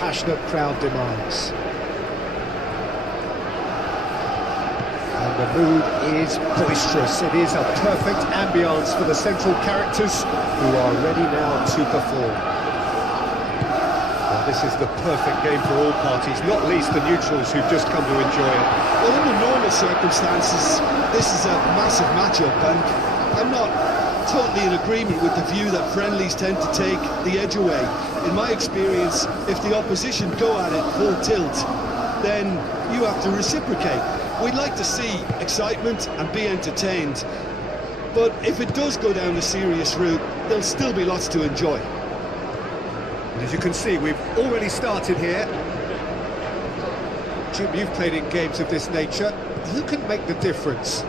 passionate crowd demands. And the mood is boisterous. It is a perfect ambience for the central characters who are ready now to perform. Well, this is the perfect game for all parties, not least the neutrals who've just come to enjoy it. Well, under normal circumstances, this is a massive matchup, and I'm not totally in agreement with the view that friendlies tend to take the edge away. In my experience, if the opposition go at it full tilt, then you have to reciprocate. We'd like to see excitement and be entertained, but if it does go down the serious route, there'll still be lots to enjoy. And as you can see, we've already started here. Jim, you've played in games of this nature. Who can make the difference?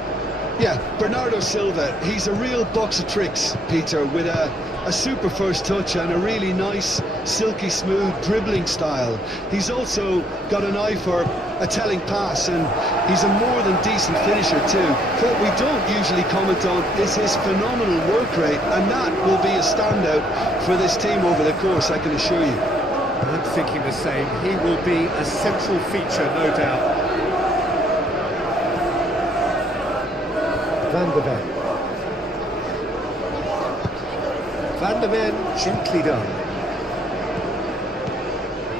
Yeah, Bernardo Silva, he's a real box of tricks, Peter, with a super first touch and a really nice, silky smooth dribbling style. He's also got an eye for a telling pass, and he's a more than decent finisher too. What we don't usually comment on is his phenomenal work rate, and that will be a standout for this team over the course, I can assure you. I'm thinking the same. He will be a central feature, no doubt. Van der Ven. Van der Ven, gently done.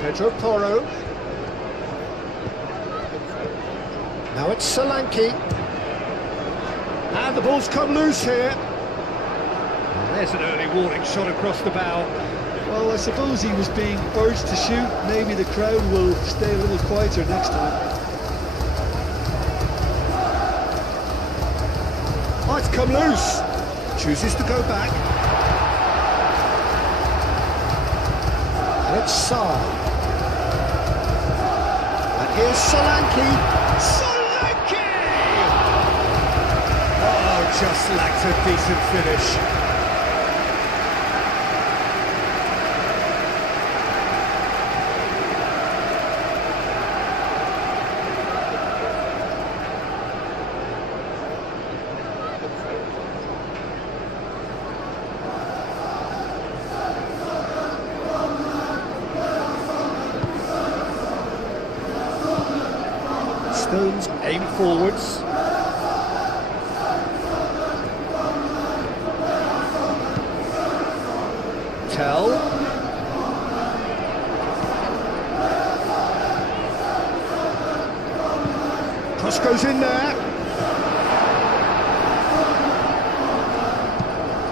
Pedro Porro. Now it's Solanke. And the ball's come loose here. And there's an early warning shot across the bow. Well, I suppose he was being urged to shoot. Maybe the crowd will stay a little quieter next time. Oh, it's come loose. Chooses to go back. And it's Sarr. And here's Solanke. Solanke! Oh, just lacked a decent finish. Stones aim forwards. Tell. Cross goes in there.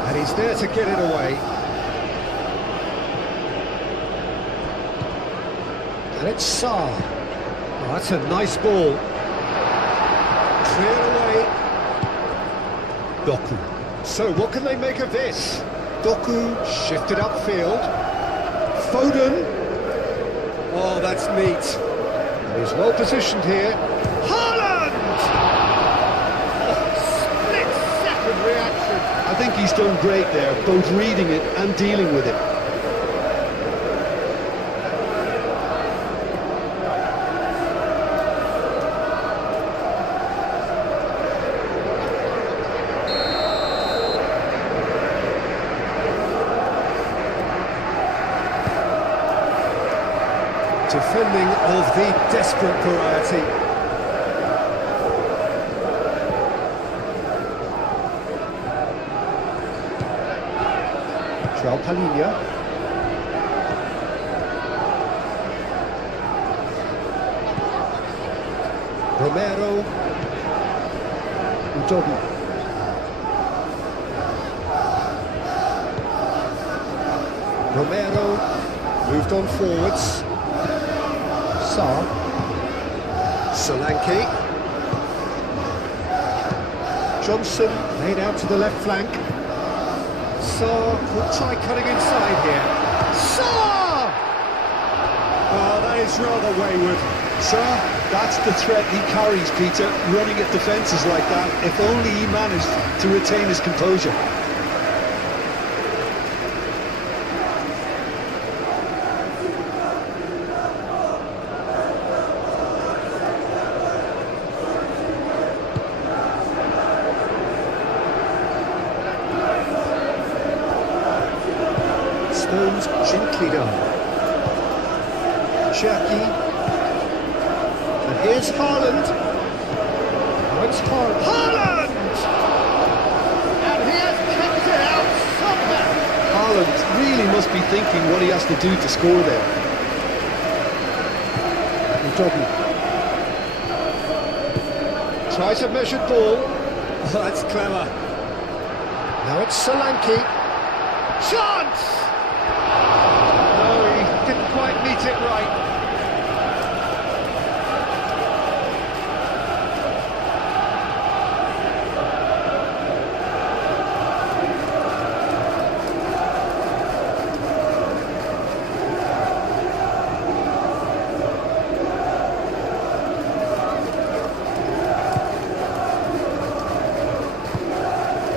And he's there to get it away. And it's Sarr. Oh, that's a nice ball. Clear away. Doku. So what can they make of this? Doku shifted upfield. Foden. Oh, that's neat. And he's well positioned here. Haaland! Oh, split-second reaction. I think he's done great there, both reading it and dealing with it. Defending of the desperate variety. João Palhinha. Romero. Udogi. Romero moved on forwards. Sarr. Solanke. Johnson laid out to the left flank. Sarr will try cutting inside here. Sarr! Oh, that is rather wayward. Sarr, that's the threat he carries, Peter, running at defences like that. If only he managed to retain his composure. Stones gently done. Cherky. And here's Haaland. Now it's Haaland. Haaland! And he has kept it out somehow. Haaland really must be thinking what he has to do to score there. Udogi. Tries a measured ball. Oh, that's clever. Now it's Solanke. Chance! No, he didn't quite meet it right.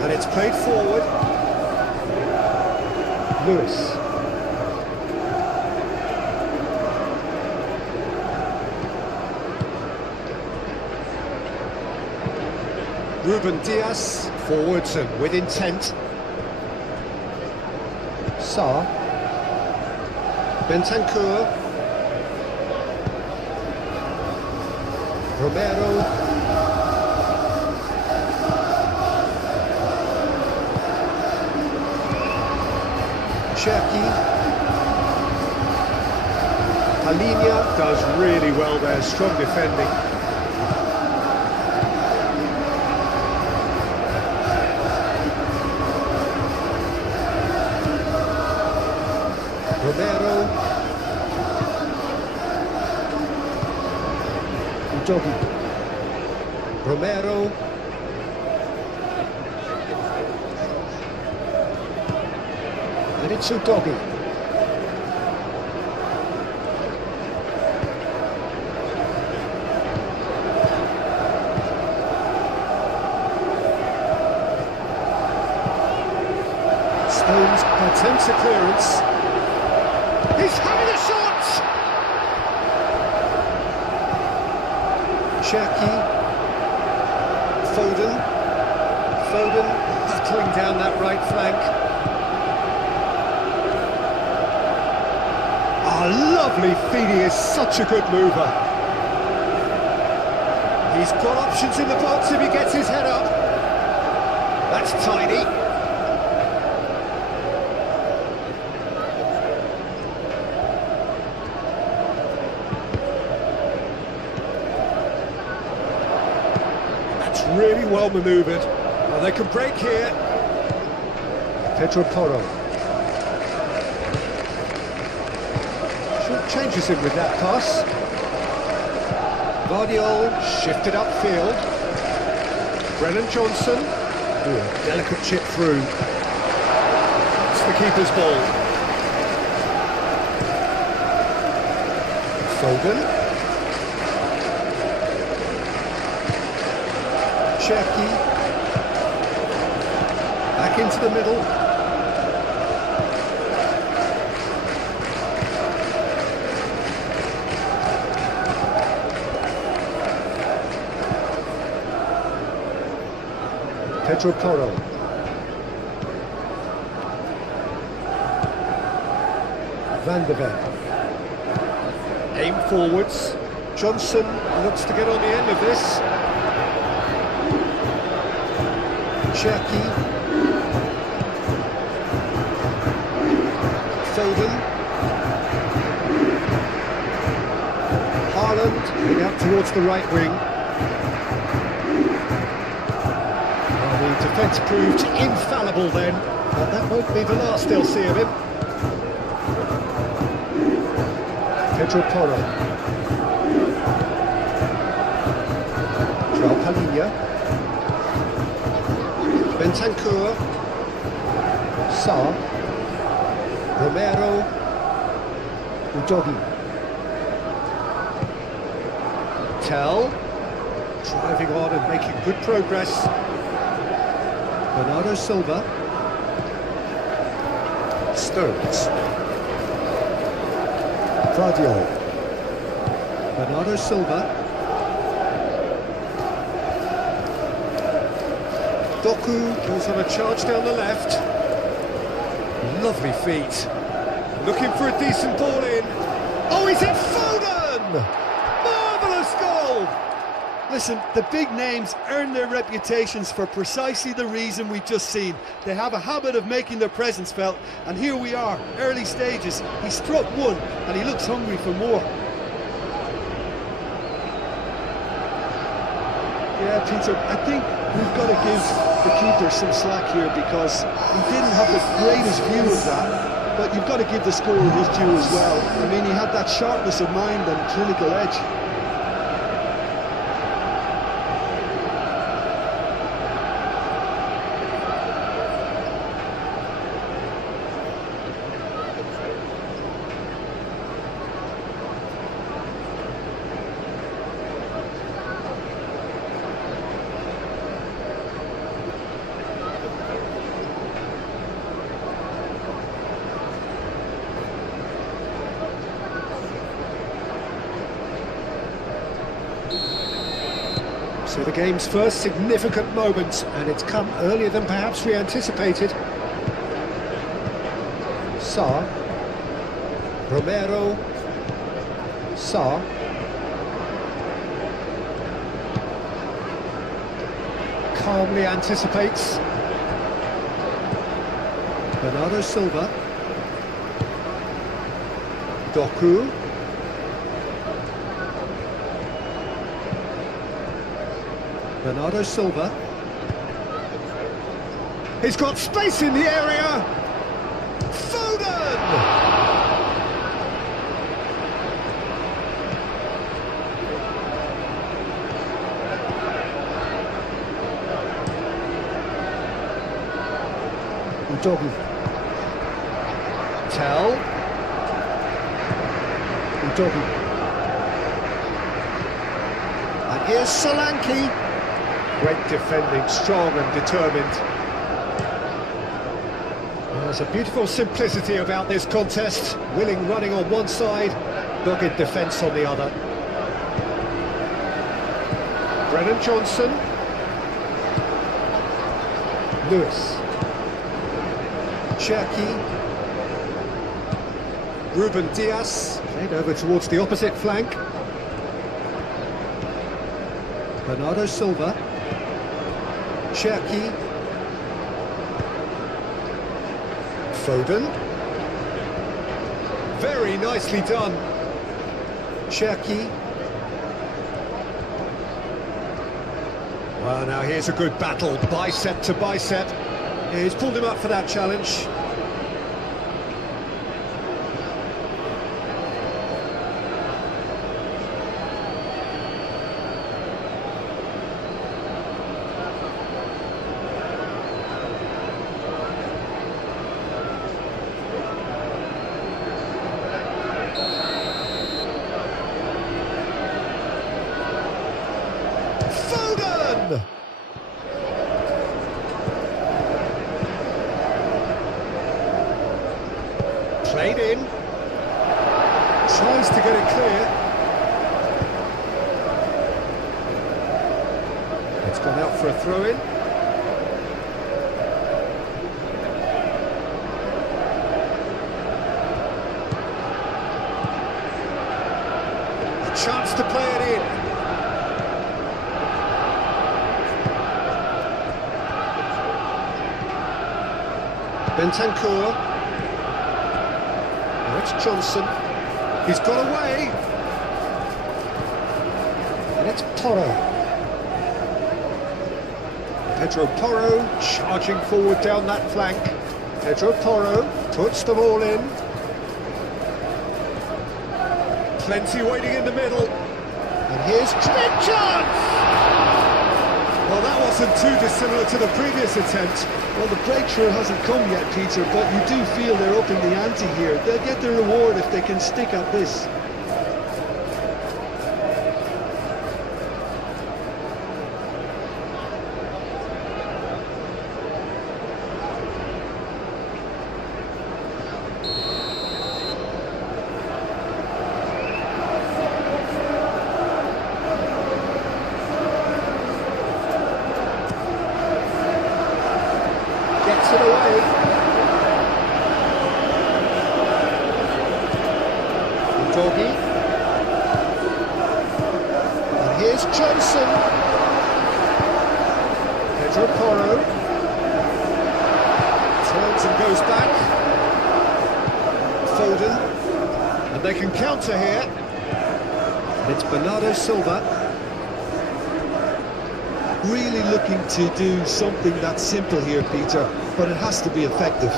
And it's played forward. Lewis. Ruben Diaz, forwards and with intent. Sarr. Bentancur. Romero. Cherky. Palinia does really well there, strong defending. Romero. Udogi. Romero. And it's Udogi. Stones attempts a clearance. He's having a shot! Cherky. Foden. Foden battling down that right flank. Oh, lovely feed, he is such a good mover. He's got options in the box if he gets his head up. That's tiny. That's really well manoeuvred. Well, they can break here. Pedro Porro. Changes him with that pass. Guardiola shifted upfield. Brennan Johnson. Ooh, delicate chip through. It's the keeper's ball. Foden. Cherky. Back into the middle. Pedro Porro. Van de Ven. Aim forwards. Johnson looks to get on the end of this. Cherky. Foden. Haaland heading out towards the right wing. The defence proved infallible then, but that won't be the last they'll see of him. Pedro Porro. João Palhinha. Bentancur. Sarr. Romero. Udogi. Tell. Driving on and making good progress. Bernardo Silva. Stones. Guardiola. Bernardo Silva. Doku goes on a charge down the left. Lovely feet. Looking for a decent ball in. Oh, he's in Foden! Marvellous goal! Listen, the big names earn their reputations for precisely the reason we've just seen. They have a habit of making their presence felt, and here we are, early stages. He struck one, and he looks hungry for more. Yeah, Peter, I think we've got to give the keeper some slack here because he didn't have the greatest view of that, but you've got to give the scorer his due as well. I mean, he had that sharpness of mind and clinical edge. So the game's first significant moment, and it's come earlier than perhaps we anticipated. Sarr. Romero. Sarr. Calmly anticipates. Bernardo Silva. Doku. Bernardo Silva. He's got space in the area. Foden! Udogu. Tell. Udogu. And here's Solanke. Great defending, strong and determined. There's a beautiful simplicity about this contest. Willing running on one side, dogged defence on the other. Brennan Johnson. Lewis. Cherki. Ruben Diaz. Played over towards the opposite flank. Bernardo Silva. Cherki. Foden. Very nicely done. Cherki. Well, now here's a good battle, bicep to bicep. Yeah, he's pulled him up for that challenge. Played in. Tries to get it clear. It's gone out for a throw-in. A chance to play it in. Bentancur. Now it's Johnson. He's got away. And it's Porro. Pedro Porro charging forward down that flank. Pedro Porro puts them all in. Plenty waiting in the middle. And here's big chance! Well, that wasn't too dissimilar to the previous attempt. Well, the breakthrough hasn't come yet, Peter, but you do feel they're up in the ante here. They'll get their reward if they can stick at this. Gets it away. Udogu. Johnson. Pedro Porro. Turns and goes back. Foden. And they can counter here. And it's Bernardo Silva. Really looking to do something that's simple here, Peter, but it has to be effective.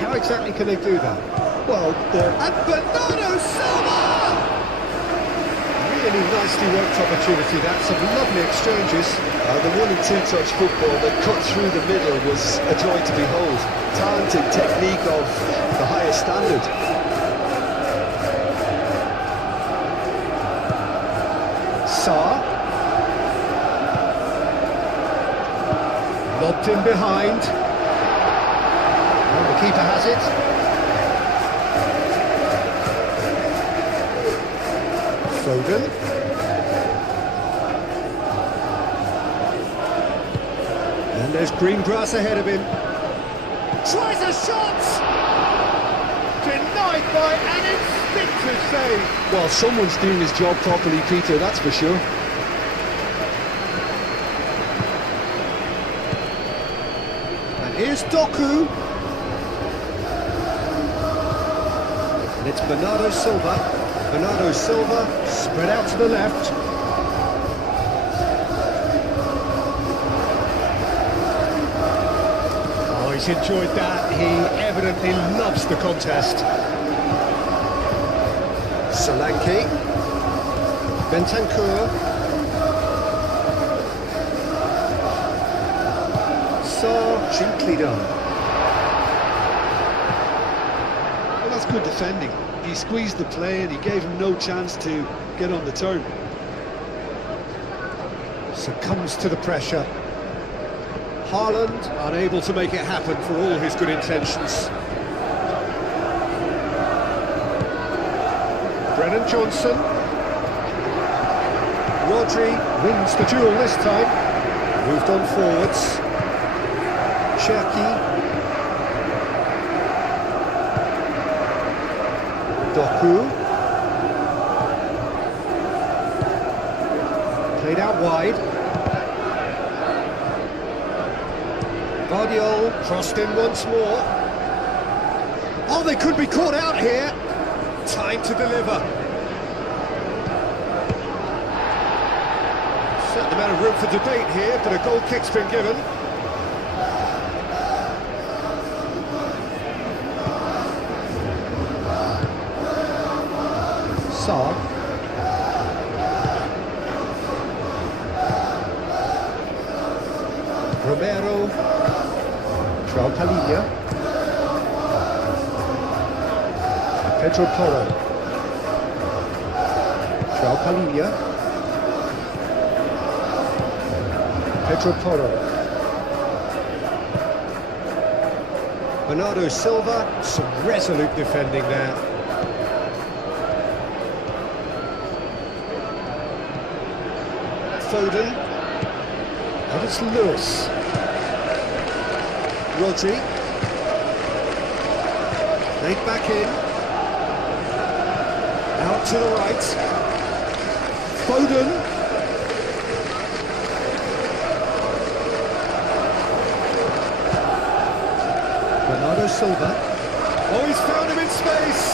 How exactly can they do that? Well, and Bernardo Silva! Really nicely worked opportunity, that. Some lovely exchanges. The 1 and 2 touch football that cut through the middle was a joy to behold. Talented technique of the highest standard. Sarr. Lobbed in behind. And the keeper has it. Foden. And there's green grass ahead of him. Tries a shot! Denied by an instinctive save. Well, someone's doing his job properly, Peter, that's for sure. Here's Doku. And it's Bernardo Silva. Bernardo Silva spread out to the left. Oh, he's enjoyed that. He evidently loves the contest. Solanke. Bentancur. Gently done. Well, that's good defending. He squeezed the play and he gave him no chance to get on the turn. Succumbs to the pressure. Haaland unable to make it happen for all his good intentions. Brennan Johnson. Rodri wins the duel this time. Moved on forwards. Cherki. Doku. Played out wide. Guardiola crossed in once more. Oh, they could be caught out here. Time to deliver. Certain amount of room for debate here, but a goal kick's been given. Sarr. Romero. João Palhinha. Pedro Porro. João Palhinha. Pedro Porro. Bernardo Silva. Some resolute defending there. Foden, and it's Lewis. Rodri, played back in, out to the right. Foden. Bernardo Silva. Oh, he's found him in space.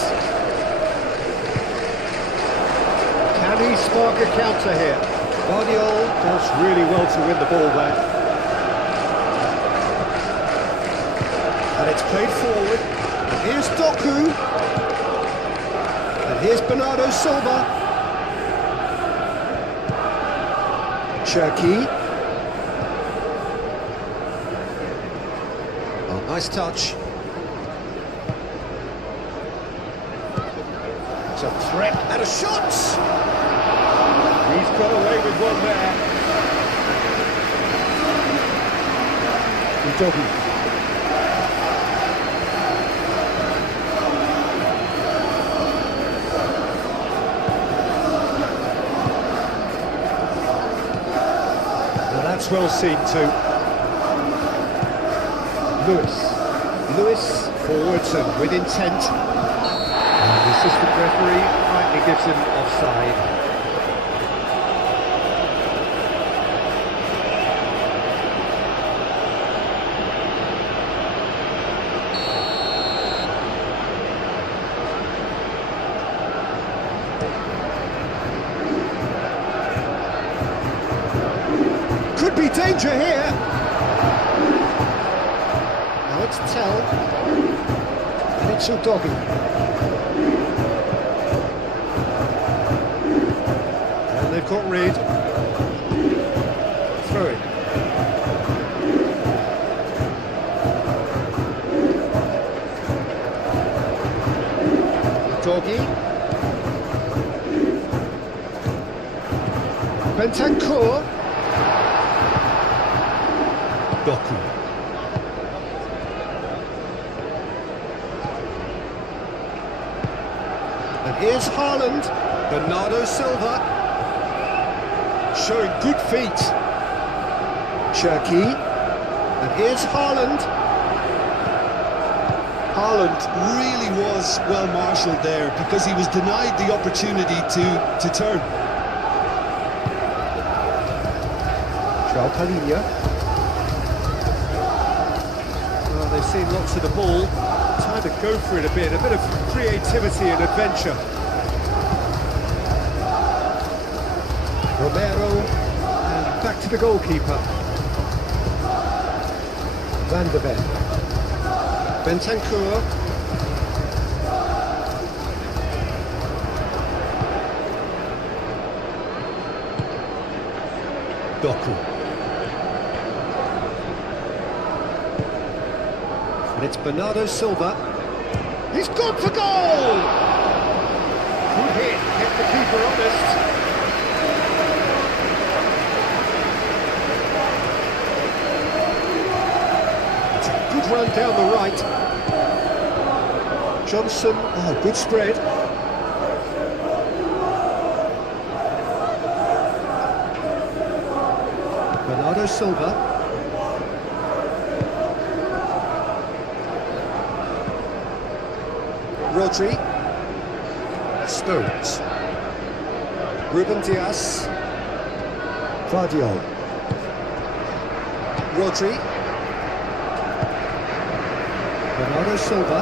Can he spark a counter here? Guardiola does really well to win the ball there. And it's played forward. And here's Doku. And here's Bernardo Silva. Cherki. Oh, nice touch. It's a threat and a shot! He's got away with one there. Doku. Now that's well seen too. Lewis forwards and with intent. And the assistant referee rightly gives him offside. could be danger here. Now it's Tell. And it's Udogi. And they've got Reed. Throw it. Udogi. Bentancur. Doku. And here's Haaland. Bernardo Silva. Showing good feet. Cherki. And here's Haaland. Haaland really was well marshalled there because he was denied the opportunity to turn. João Palhinha. Well, they've seen lots of the ball. Time to go for it a bit of creativity and adventure. Romero, and back to the goalkeeper. Van de Ven. Bentancur. Doku. And it's Bernardo Silva. He's gone for goal! Good hit, kept the keeper honest. It's a good run down the right. Johnson, oh, good spread. Bernardo Silva. Rodri. Stones. Ruben Dias. Vardiol. Rodri. Bernardo Silva.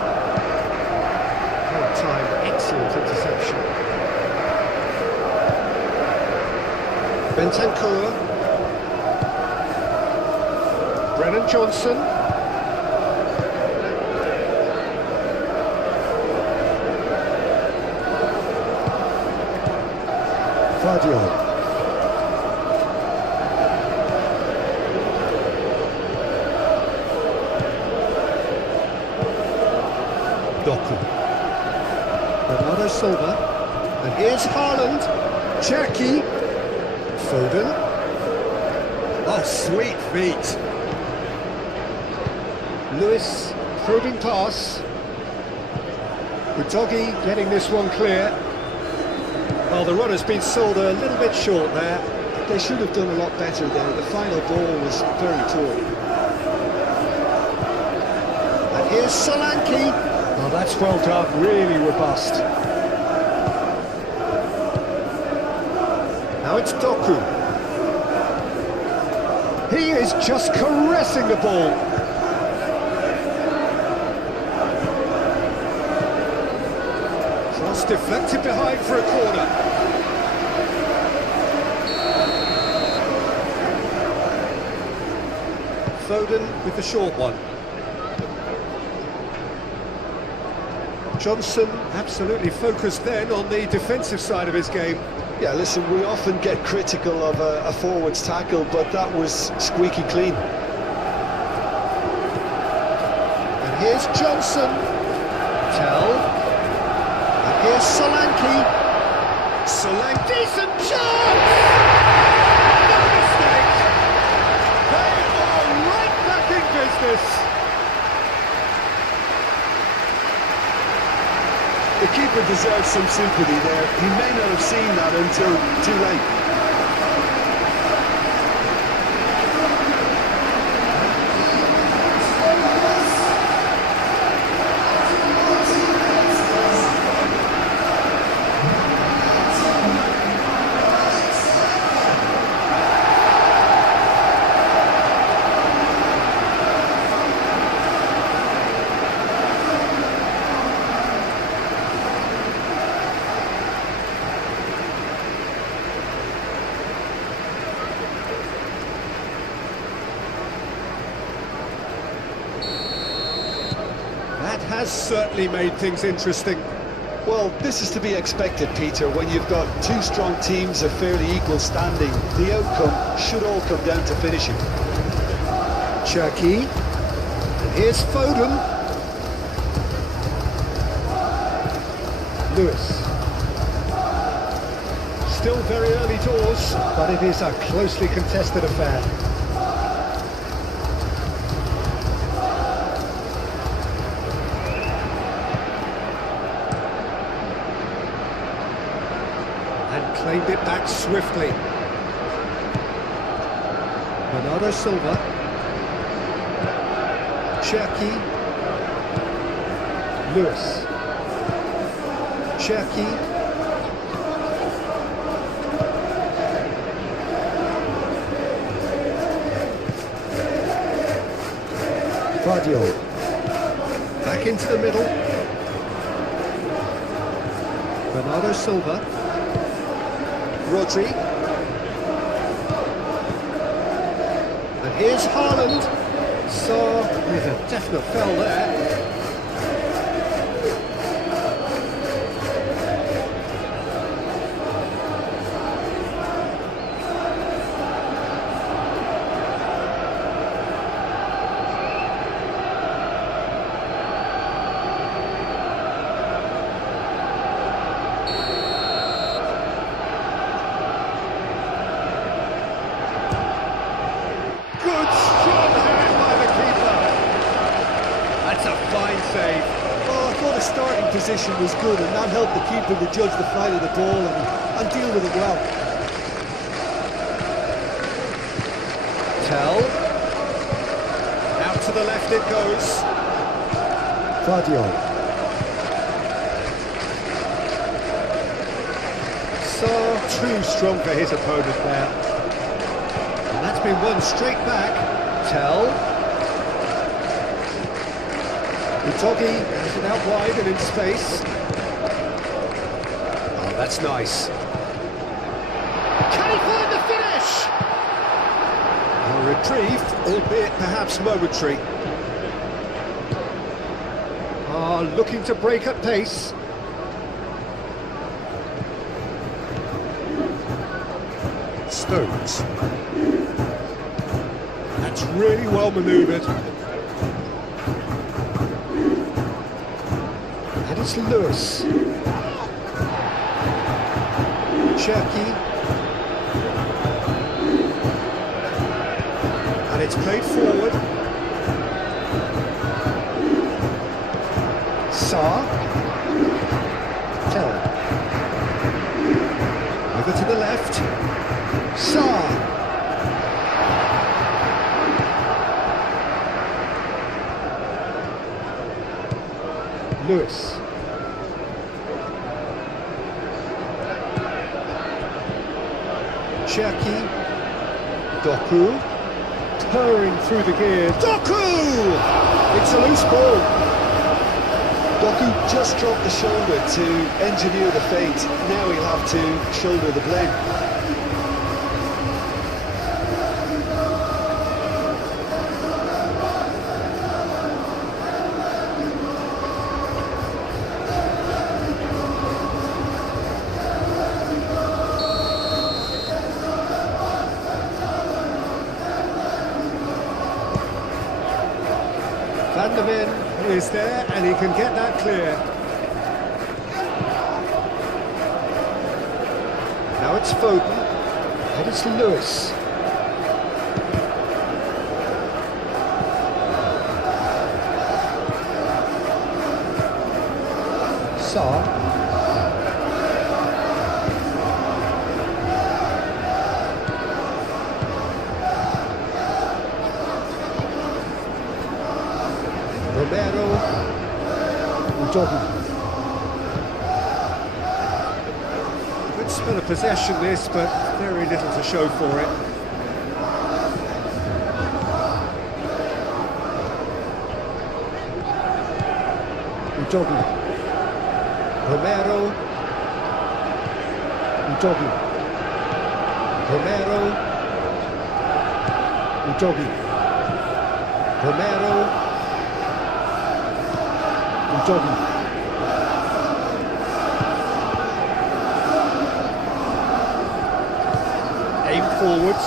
Hard time, excellent interception. Bentancur. Brennan Johnson. Vardiol. Doku. Bernardo Silva. And here's Haaland. Cherki. Foden. Oh, sweet feet. Lewis, probing pass. Udogi getting this one clear. Well, the run has been sold a little bit short there. They should have done a lot better there. The final ball was very poor. And here's Solanke. Oh, that's well done, really robust. Now it's Doku. He is just caressing the ball. Cross deflected behind for a corner. Foden with the short one. Johnson absolutely focused then on the defensive side of his game. Yeah, listen, we often get critical of a forward's tackle, but that was squeaky clean. And here's Johnson. Tell. And here's Solanke. Solanke, decent chance! No mistake! They are right back in business. The keeper deserves some sympathy there. He may not have seen that until too late. has certainly made things interesting. Well, this is to be expected, Peter. When you've got two strong teams of fairly equal standing, the outcome should all come down to finishing. Cherky, and here's Foden. Lewis. Still very early doors, but it is a closely contested affair. And claimed it back swiftly. Bernardo Silva. Cherky. Lewis. Cherky. Guardiola. Back into the middle. Bernardo Silva. Rodri. And here's Haaland. Saw with a definite foul there. Save. Well, I thought the starting position was good, and that helped the keeper to judge the flight of the ball and deal with it well. Tell. Out to the left it goes. Guardiola. So too strong for his opponent there. And that's been won straight back. Tell. Utogi has it out wide and in space. Oh, that's nice. Can he find the finish? A reprieve, albeit perhaps momentary. Looking to break at pace. Stones. That's really well manoeuvred. And it's Lewis. Cherky. And it's played forward. Saar. Tell. Over to the left. Saar. Lewis. Cherky. Doku. Purring through the gears. Doku! It's a loose ball. Doku just dropped the shoulder to engineer the feint. Now he'll have to shoulder the blame. Van der Ven is there and he can get that clear. Now it's Foden and it's Lewis. Saar. Romero, Udogi. Good spell of possession this, but very little to show for it. Udogi. Romero. Udogi. Romero. Udogi. Romero. Udogi. Aim forwards.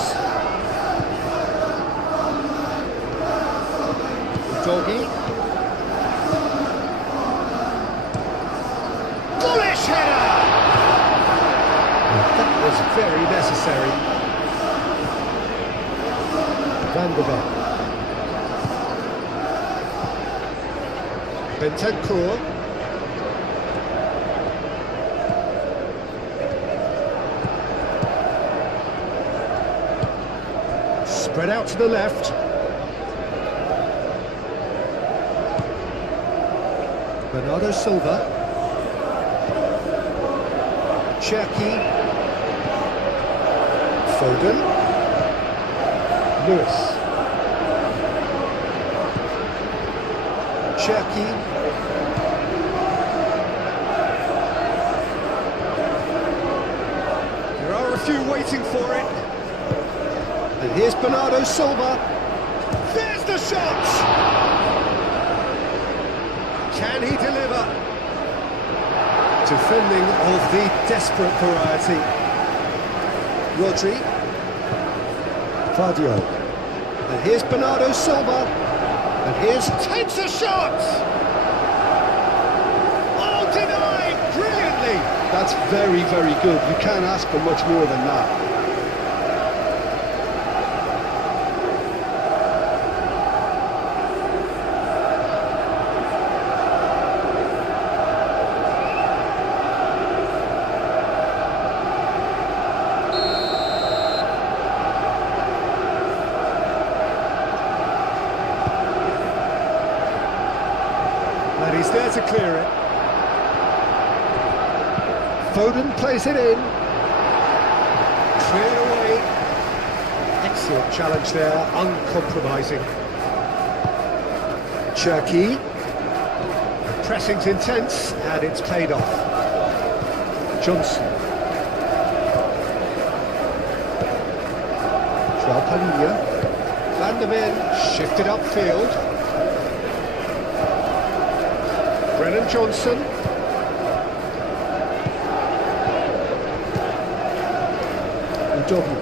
Udogi. Bullish header! That was very necessary. Van der Beek. Bentancur. Spread out to the left. Bernardo Silva. Cherki. Foden. Lewis. Cherki. There are a few waiting for it. And here's Bernardo Silva. There's the shot! Can he deliver? Defending of the desperate variety. Rodri. Fadio. And here's Bernardo Silva. And here's takes a shot! Oh, denied brilliantly! That's very, very good. You can't ask for much more than that. And he's there to clear it. Foden plays it in. Cleared away. Excellent challenge there, uncompromising. Cherki. Pressing's intense, and it's paid off. Johnson. Joao Palhinha. Van der Beek shifted upfield. Brennan Johnson. Udogi.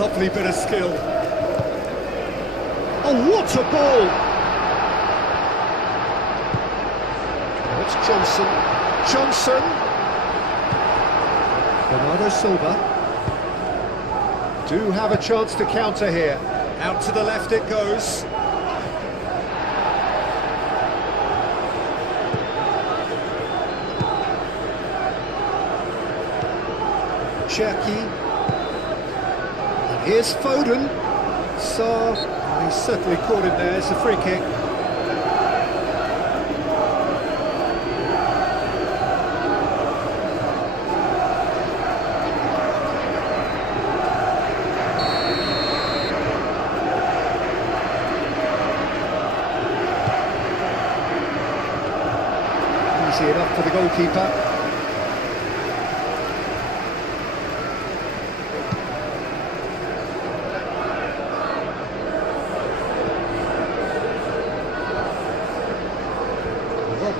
Lovely bit of skill. Oh, what a ball! Now it's Johnson. Johnson. Bernardo Silva. Do have a chance to counter here. Out to the left it goes. Cherki. And here's Foden. So, he's certainly caught him there. It's a free kick. Easy enough for the goalkeeper.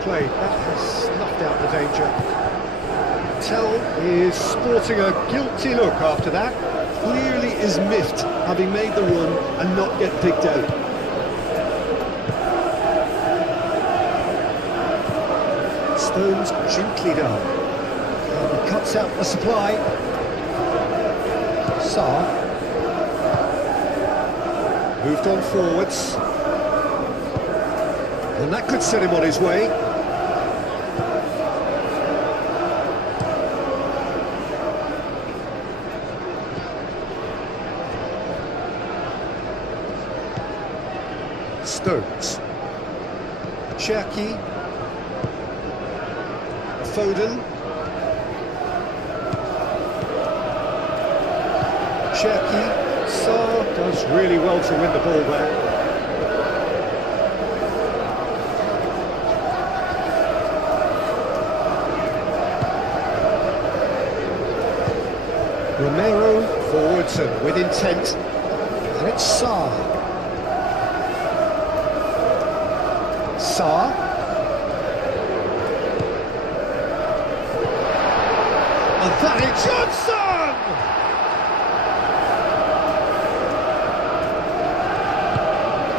Played. That has snuffed out the danger. Tell is sporting a guilty look after that. Clearly is miffed, having made the run and not get picked out. Stones gently down. And he cuts out the supply. Sarr. Moved on forwards. And that could set him on his way. Stones. Cherki. Foden. Cherki. Sarr does really well to win the ball back. Romero forwards and with intent. And it's Sarr. Sarr. And that is Johnson!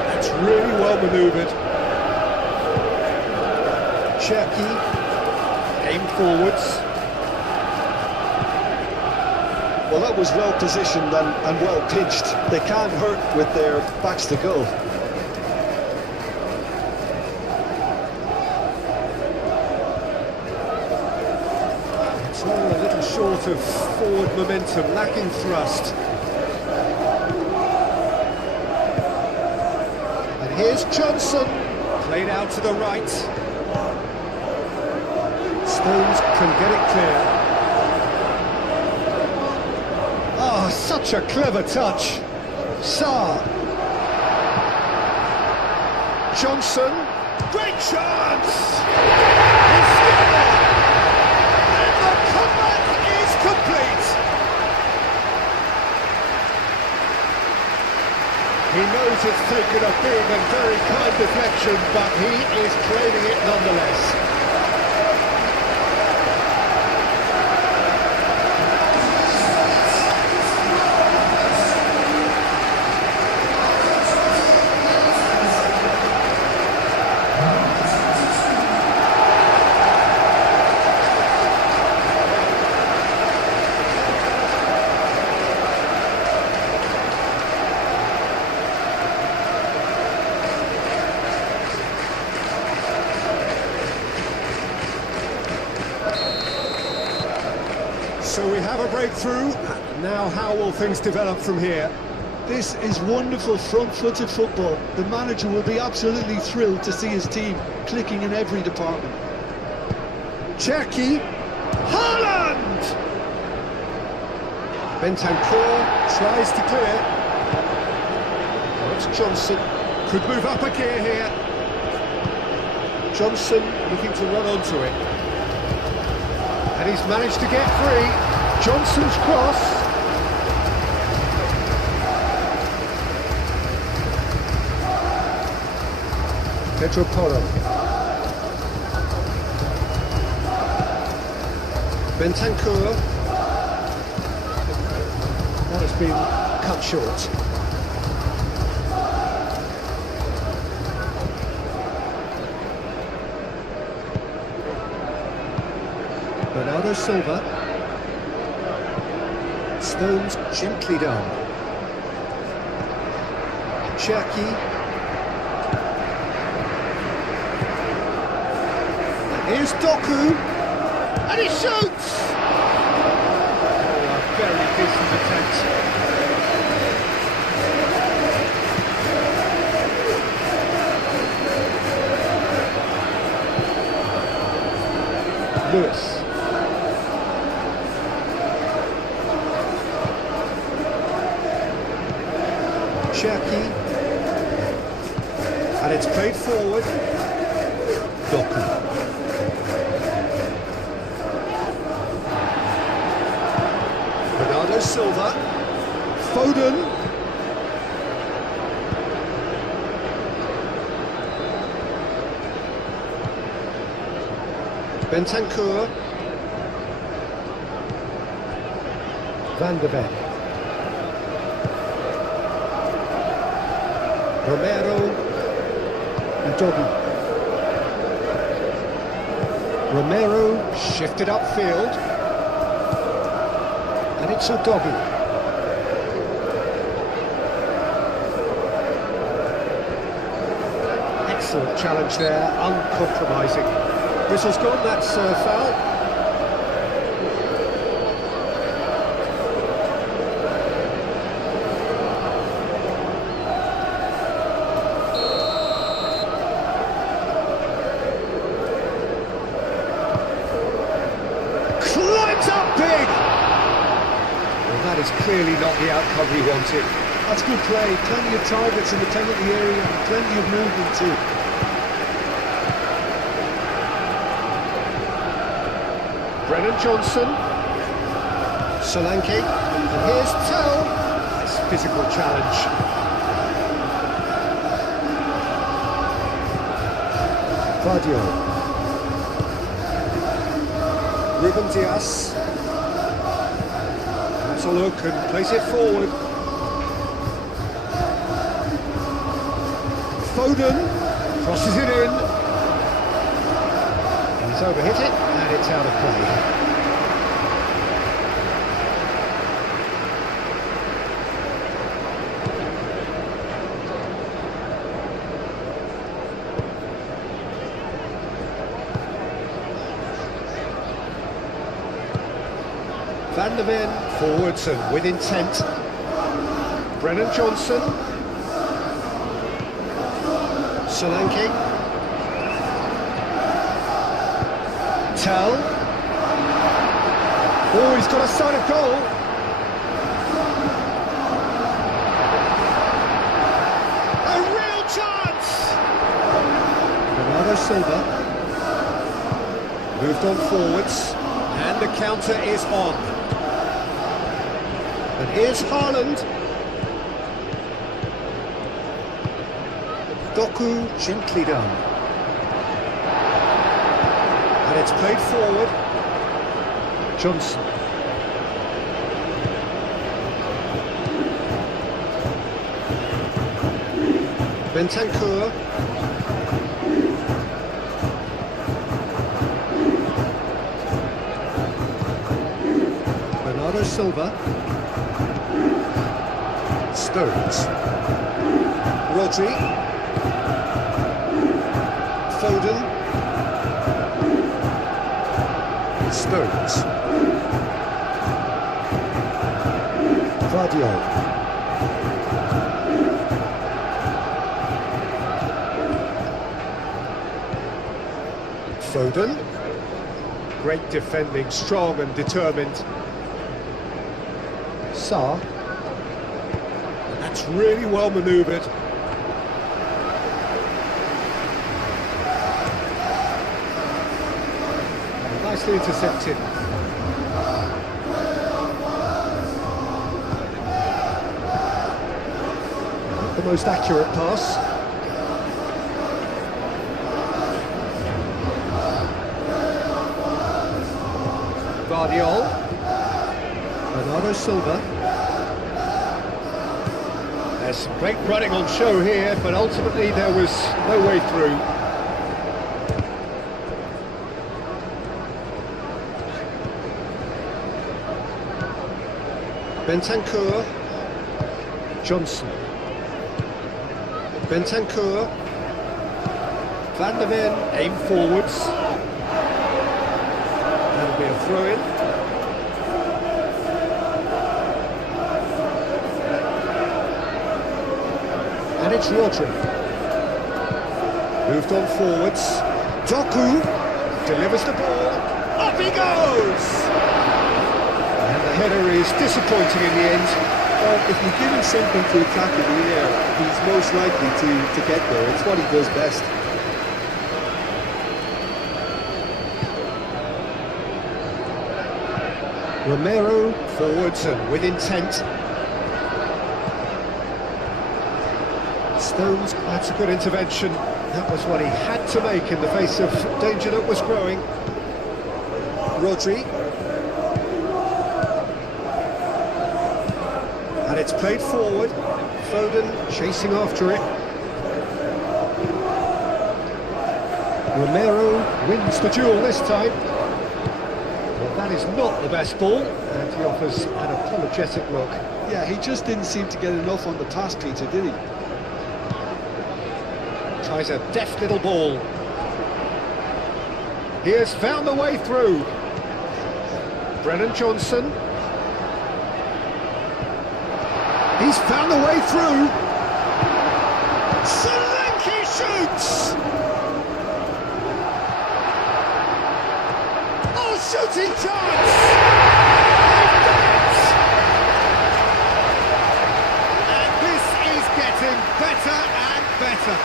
That's really well manoeuvred. Cherky, aimed forwards. Well, that was well positioned and well pitched. They can't hurt with their backs to goal. It's all a little short of forward momentum, lacking thrust. And here's Johnson, played out to the right. Stones can get it clear. Oh, such a clever touch. Sarr. Johnson. Great chance! He scored! And the comeback is complete! He knows it's taken a big and very kind deflection, but he is claiming it nonetheless. So we have a breakthrough. Now how will things develop from here? This is wonderful front-footed football. The manager will be absolutely thrilled to see his team clicking in every department. Cherky. Haaland! Bentancur tries to clear. It's Johnson. Could move up a gear here. Johnson looking to run onto it. And he's managed to get free. Johnson's cross. Pedro Porro. Bentancur. That has been cut short. Bernardo Silva. Stones gently done. Cherky. And here's Doku. And he shoots! Oh, a very decent attempt. Lewis. Cherky, and it's played forward. Doku. Bernardo Silva. Foden. Bentancur. Van de Ven. Romero and Doggy. Romero shifted upfield. And it's a Doggy. Excellent challenge there, uncompromising. Whistle's gone, that's foul. That is clearly not the outcome he wanted. That's good play. Plenty of targets in the penalty area and plenty of movement too. Brennan Johnson. Solanke. And here's Tell. Nice physical challenge. Vardio. Ruben Dias. Gets a look and plays it forward. Foden crosses it in. He's overhit it and it's out of play. Van der Ven forwards and with intent. Brennan Johnson. Solanke. Tell. Oh, he's got a sight of goal. A real chance! Bernardo Silva. Moved on forwards. And the counter is on. And here's Haaland. Doku gently done. And it's played forward. Johnson. Bentancur. Bernardo Silva. Stones. Rodri. Foden. Stones. Vardiol. Foden. Great defending, strong and determined. Sarr. That's really well manoeuvred. Nicely intercepted. Not the most accurate pass. Vardiol. Bernardo Silva. There's some great running on show here, but ultimately there was no way through. Bentancur. Johnson. Bentancur. Van der Ven aim forwards. That'll be a throw-in. And it's Rodri. Moved on forwards. Doku delivers the ball. Up he goes! And the header is disappointing in the end. Well, if you give him something to attack in the air, he's most likely to get there. It's what he does best. Romero forwards and with intent. Stones, that's a good intervention. That was what he had to make in the face of danger that was growing. Rodri. And it's played forward. Foden chasing after it. Romero wins the duel this time. Well, that is not the best ball, and he offers an apologetic look. Yeah, he just didn't seem to get enough on the task, Peter, did he? Tries a deft little ball. He has found the way through. Brennan Johnson. He's found the way through. Solanke shoots! Oh, shooting chance! And this is getting better and better.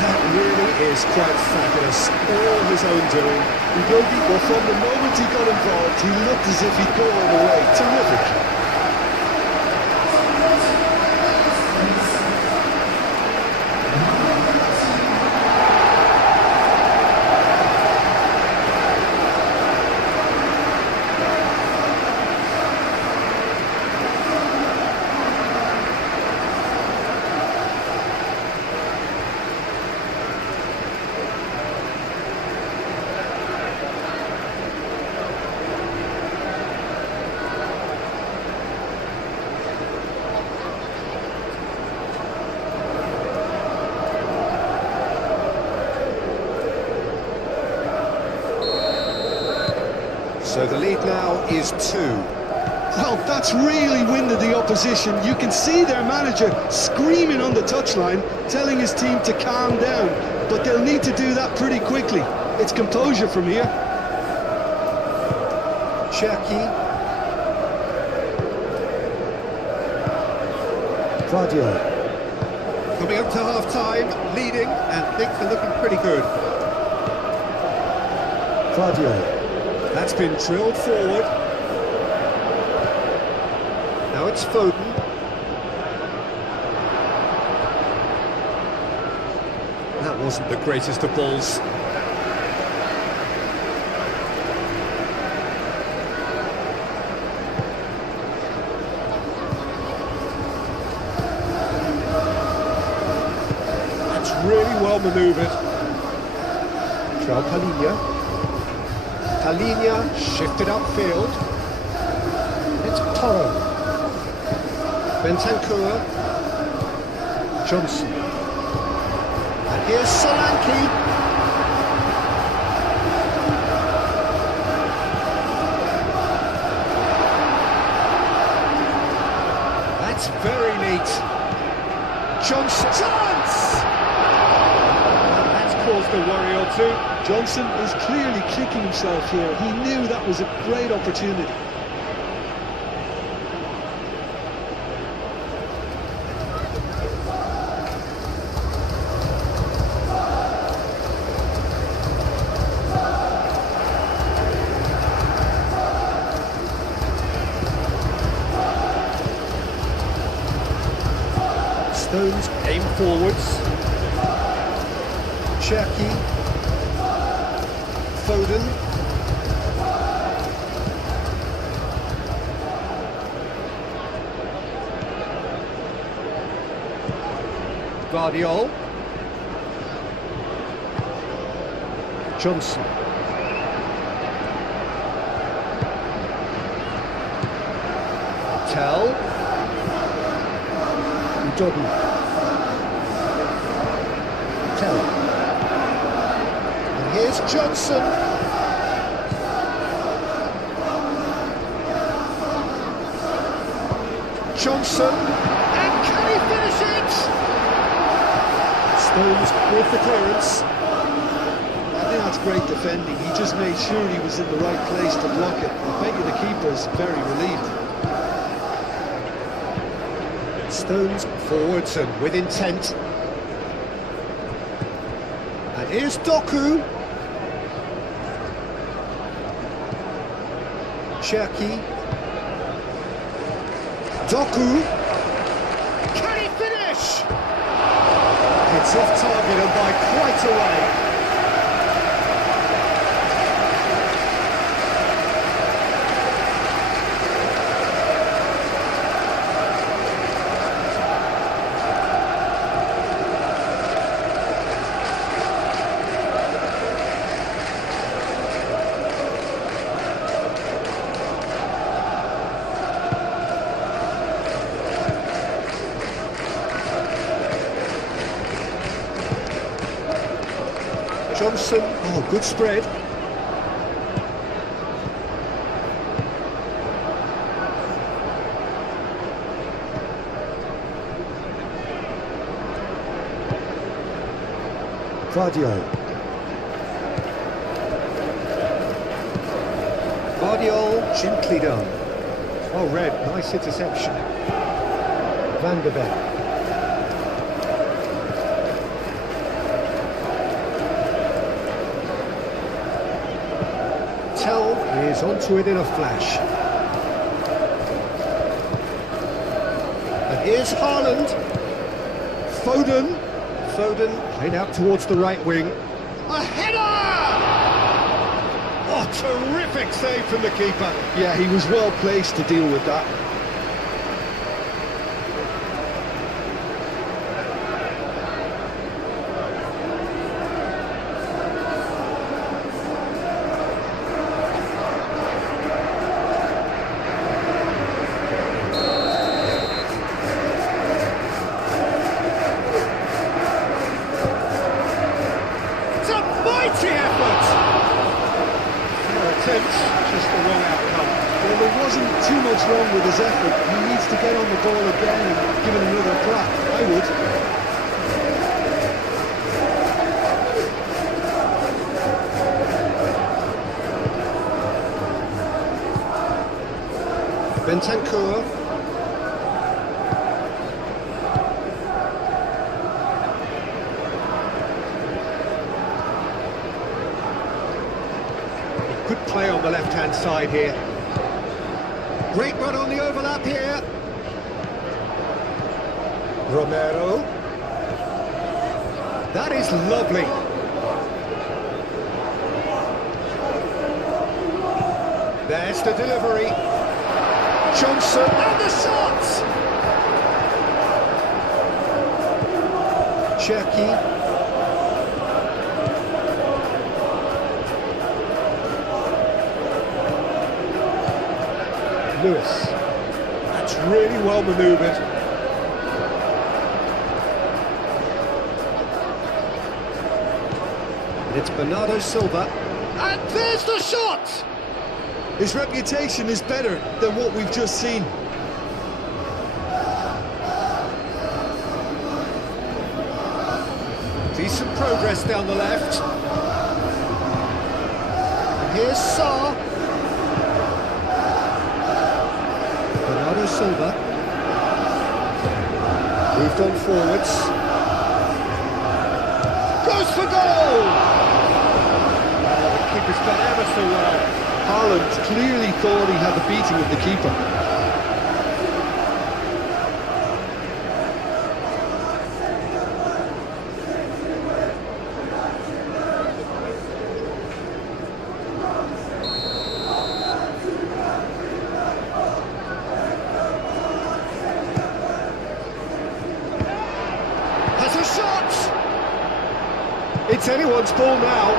That really is quite fabulous. All his own doing. Well, from the moment he got involved, he looked as if he'd go all the way. Terrific. So the lead now is 2. Well, that's really winded the opposition. You can see their manager screaming on the touchline, telling his team to calm down. But they'll need to do that pretty quickly. It's composure from here. Cherki. Guardiola. Coming up to half-time, leading, and things are looking pretty good. Guardiola. That's been drilled forward. Now it's Foden. That wasn't the greatest of balls. That's really well manoeuvred. Palinha. Palinha shifted upfield. It's Toro. Bentancur, Johnson, and here's Solanke. That's very neat. Johnson, chance! That's caused a worry or two. Johnson is clearly kicking himself here. He knew that was a great opportunity. Stones aim forwards. Cherki. Foden. Guardiola. Johnson. Tell. Udogie. Tell. And here's Johnson. Johnson. And can he finish it? Stones with the clearance. I think that's great defending. He just made sure he was in the right place to block it. I bet you the keeper's very relieved. Stones forwards and with intent. And here's Doku. Cherki. Doku. Can he finish? It's off target and by quite a way. Johnson, oh, good spread. Guardiola. Guardiola, gently done. Oh, red, nice interception. Van der Beek. Tell is onto it in a flash. And here's Haaland. Foden. Foden played out towards the right wing. A header! Oh, terrific save from the keeper. Yeah, he was well placed to deal with that. attempts, just the wrong outcome. Well, there wasn't too much wrong with his effort. He needs to get on the ball again and give it another crack. I would. Bentancur. Good play on the left-hand side here. Great run on the overlap here. Romero. That is lovely. There's the delivery. Johnson and the shot! Cherki. Lewis. That's really well manoeuvred. And it's Bernardo Silva. And there's the shot! His reputation is better than what we've just seen. Decent progress down the left. And here's Sarr. Bernardo Silva. Moved on forwards. Goes for goal! Oh, the keeper's done ever so well. Haaland clearly thought he had the beating of the keeper. Has a shot! It's anyone's ball now.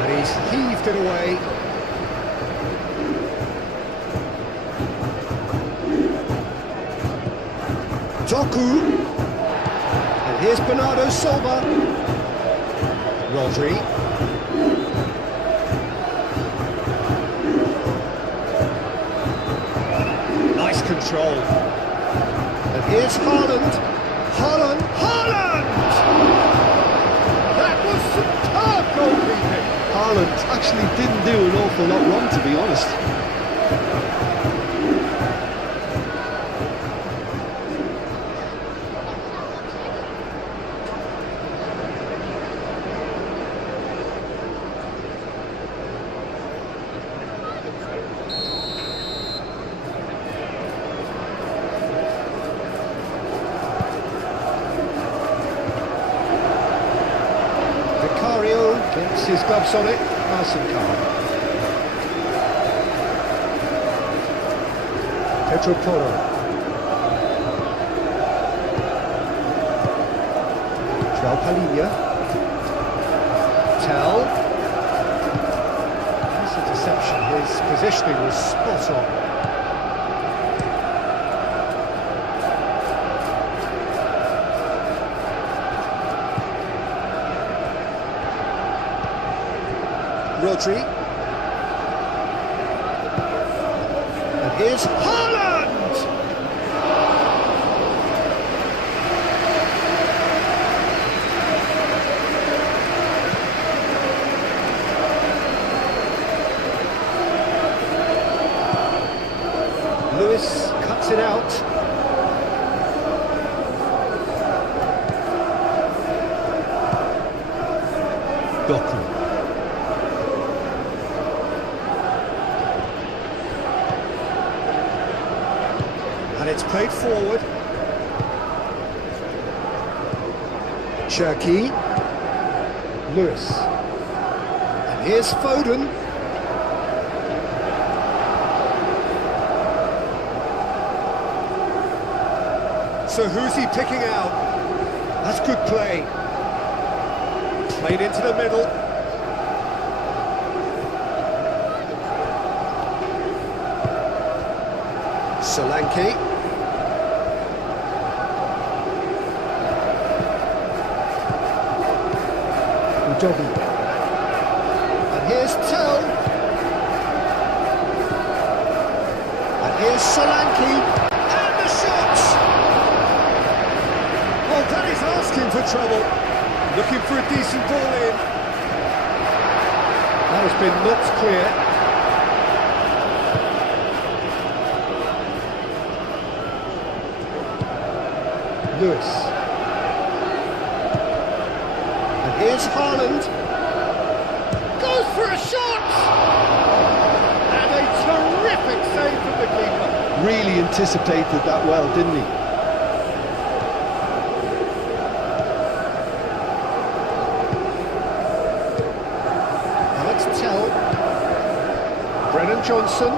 And he's heaved it away. Doku. And here's Bernardo Silva. Rodri. Nice control. And here's Haaland. Haaland! That was superb goalkeeping. Haaland actually didn't do an awful lot wrong, to be honest. Gets his gloves on it, passing card. Pedro Porro. João Palhinha. Tell. Nice interception, his positioning was spot on. Rodri. And here's Haaland! Lewis cuts it out. Doku. And it's played forward. Cherki. Lewis. And here's Foden. So who's he picking out? That's good play. Played into the middle. Solanke. Udogi. And here's Tell. Solanke, and the shot! Well, that is asking for trouble. Looking for a decent ball in. That has been knocked clear. Lewis. And here's Haaland. Goes for a shot! And a terrific save from the keeper. Really anticipated that well, didn't he? Alex Tell. Brennan Johnson.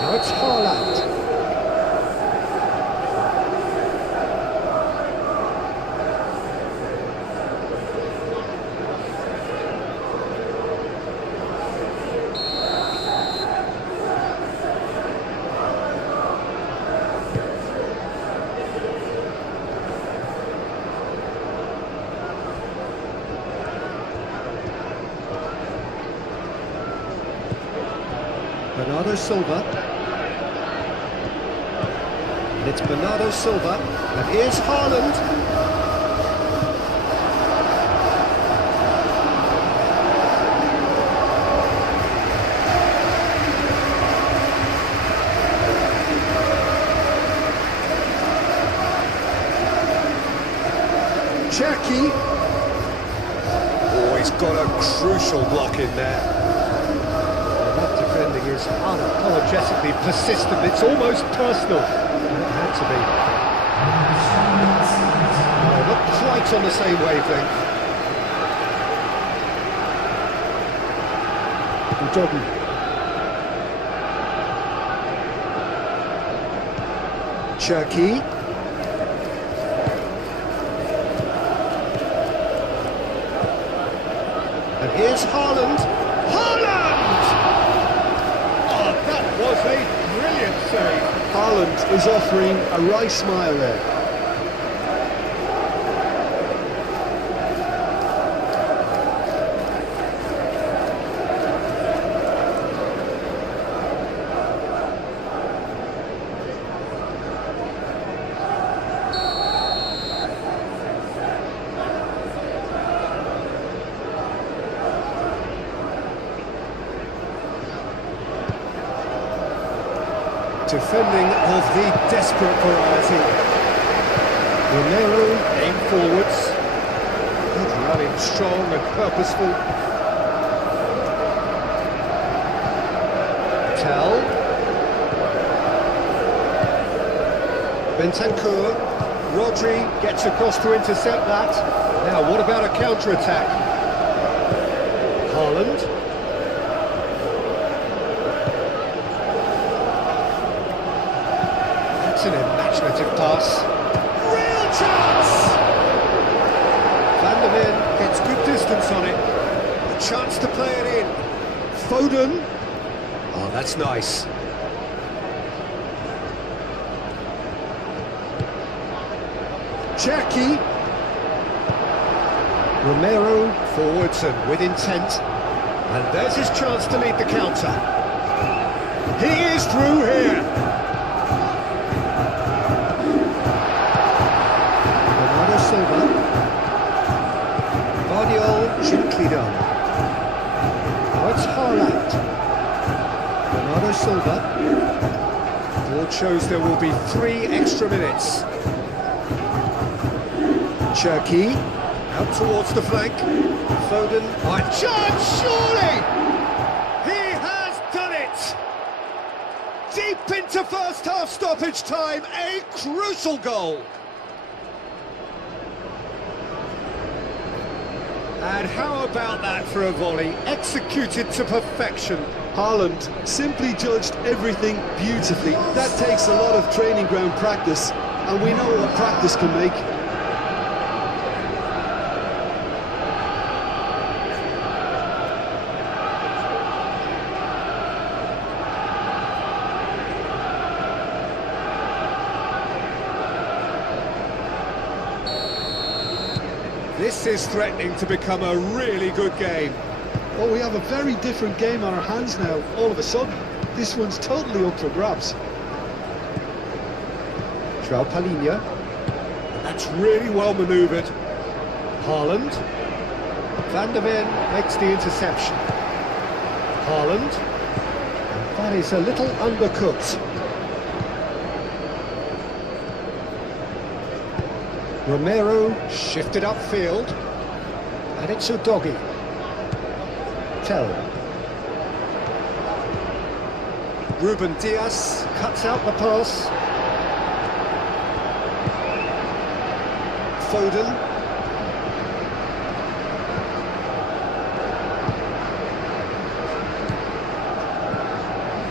Now it's Haaland. Bernardo Silva. And it's Bernardo Silva. And here's Haaland. Jackie. Oh, he's got a crucial block in there. Defending is unapologetically persistent. It's almost personal. It had to be. Oh, not quite on the same wavelength. Udogu. Cherki. And here's Haaland. Was a brilliant save. Haaland is offering a wry smile there. Defending of the desperate variety. Romero aim forwards. Good running, strong and purposeful. Tell. Bentancur. Rodri gets across to intercept that. Now, what about a counter-attack? Haaland. An imaginative pass. Real chance! Van der Ven gets good distance on it. A chance to play it in. Foden. Oh, that's nice. Jackie. Romero forwards and with intent. And there's his chance to lead the counter. He is through here. Guardiola gently done. Now it's Haaland. Bernardo Silva. Board shows there will be 3 extra minutes. Cherki out towards the flank. Foden. A chance, surely! He has done it! Deep into first half stoppage time, a crucial goal. And how about that for a volley, executed to perfection. Haaland simply judged everything beautifully. That takes a lot of training ground practice, and we know what practice can make. This is threatening to become a really good game. Oh, we have a very different game on our hands now, all of a sudden. This one's totally up for grabs. João Palhinha. That's really well manoeuvred. Haaland. Van der Ven makes the interception. Haaland. And that is a little undercooked. Romero shifted upfield. And it's Udogie. Tell. Ruben Dias cuts out the pass. Foden.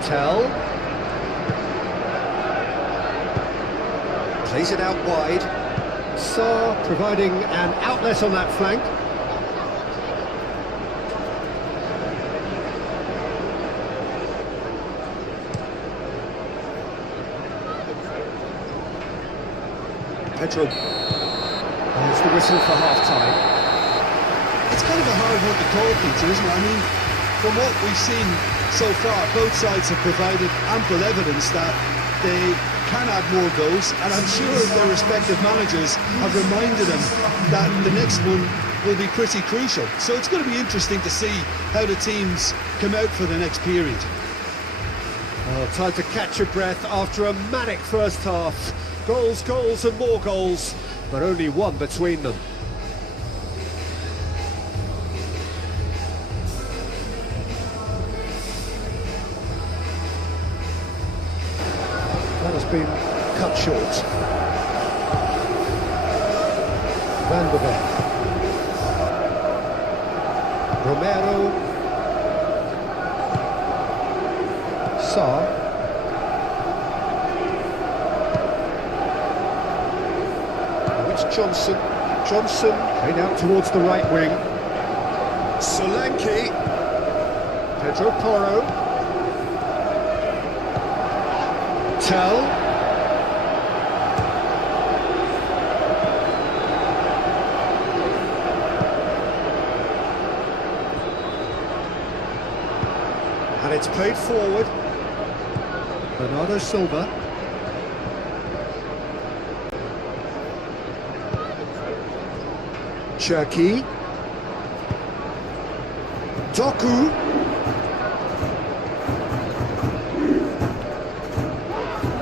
Tell. Plays it out wide. Sarr providing an outlet on that flank. Pedro. There's the whistle for half-time. It's kind of a hard one to call, Peter, isn't it? I mean, from what we've seen so far, both sides have provided ample evidence that they can add more goals, and I'm sure their respective managers have reminded them that the next one will be pretty crucial. So it's going to be interesting to see how the teams come out for the next period. Oh, time to catch your breath after a manic first half. Goals, goals and more goals, but only one between them. That has been cut short. Van der Ven. Romero. Sarr. Johnson played out towards the right wing. Solanke. Pedro Porro. Tell. And it's played forward. Bernardo Silva. Cherki. Doku.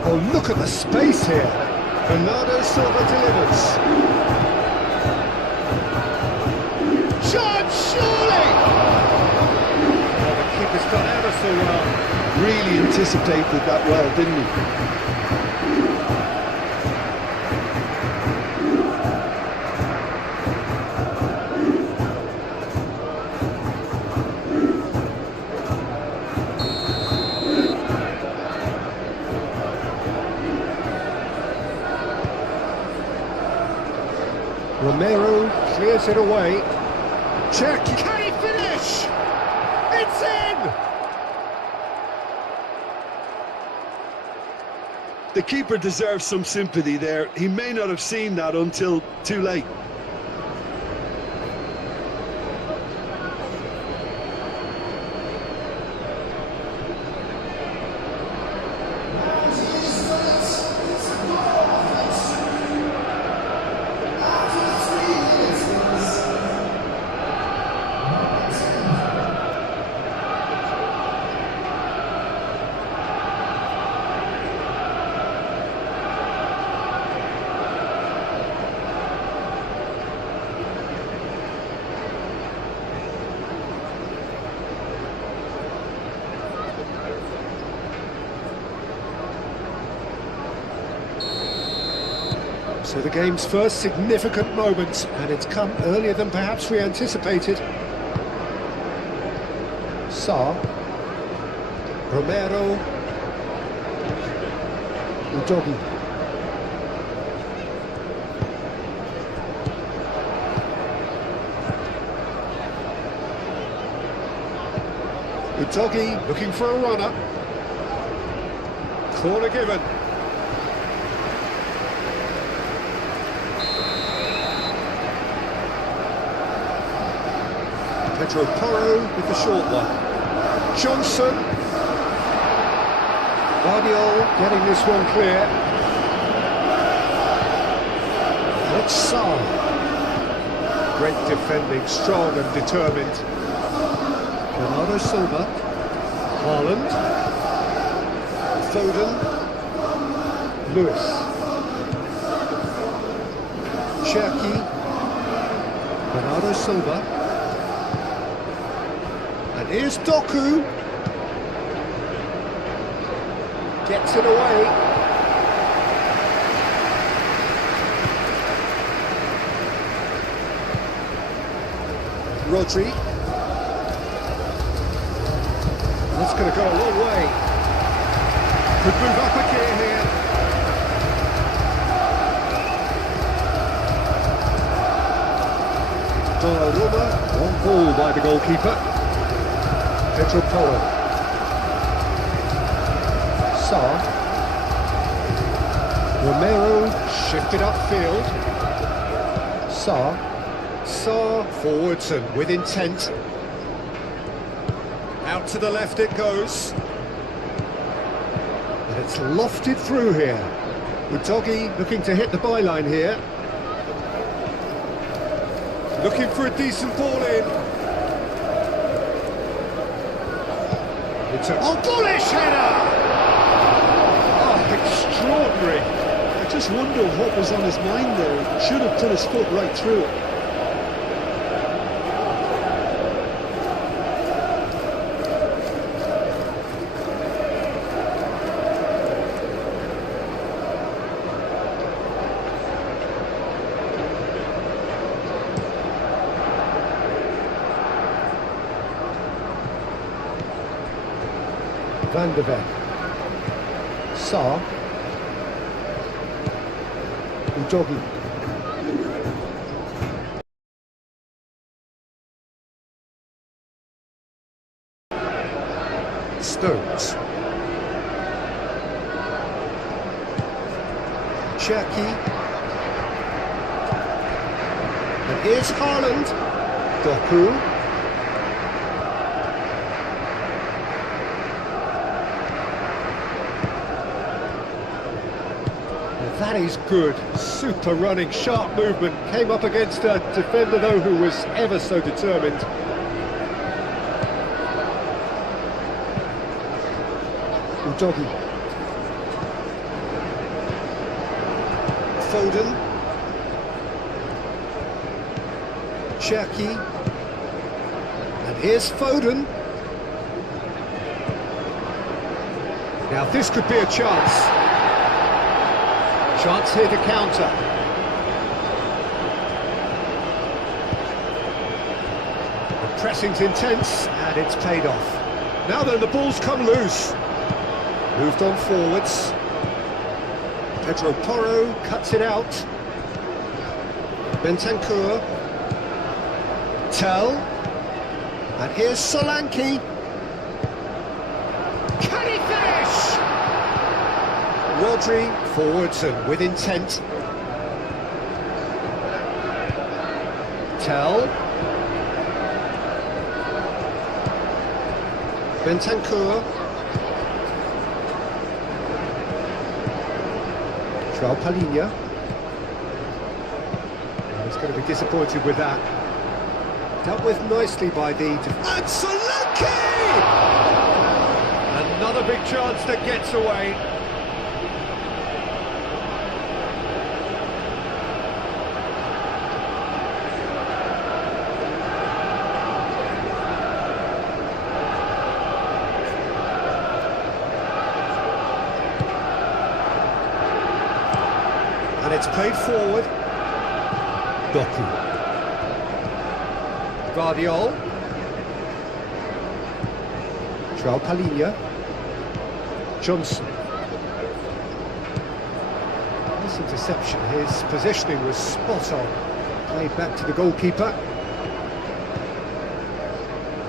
Oh, look at the space here. Bernardo Silva delivers. Shot, surely! Oh, the keeper's got ever so well. Really anticipated that well, didn't he? Romero clears it away. Check. Can he finish? It's in! The keeper deserves some sympathy there. He may not have seen that until too late. So the game's first significant moment, and it's come earlier than perhaps we anticipated. Sarr. Romero. Udogie. Udogie looking for a runner. Corner given. Pedro Porro with the short one. Johnson. Guardiola getting this one clear. And it's Sarr. Great defending, strong and determined. Bernardo Silva. Haaland. Foden. Lewis. Cherki. Bernardo Silva. And here's Doku. Gets it away. Rodri. That's going to go a long way. Could move up a gear here. Donnarumma, one ball by the goalkeeper. Pedro Porro. Sarr. Romero shifted upfield. Sarr forwards and with intent. Out to the left it goes. And it's lofted through here. Udogie looking to hit the byline here. Looking for a decent ball in. It's a bullish header! Oh, extraordinary. I just wonder what was on his mind there. He should have put his foot right through it. Van de Ven. Sarr. Udogie. Stones. Cherki. And here's Haaland. Doku. That is good, super running, sharp movement. Came up against a defender though who was ever so determined. Udogie. Foden. Cherki. And here's Foden. Now this could be a chance. Chance here to counter. The pressing's intense and it's paid off. Now then, the ball's come loose. Moved on forwards. Pedro Porro cuts it out. Bentancur. Tell. And here's Solanke. Can he finish? Rodri forwards and with intent. Tell. Bentancur. João Palhinha. He's going to be disappointed with that. Dealt with nicely by the... And Solanke! Another big chance that gets away. And it's played forward. Doku. Guardiola. João Palhinha. Johnson. This interception, his positioning was spot on. Played back to the goalkeeper.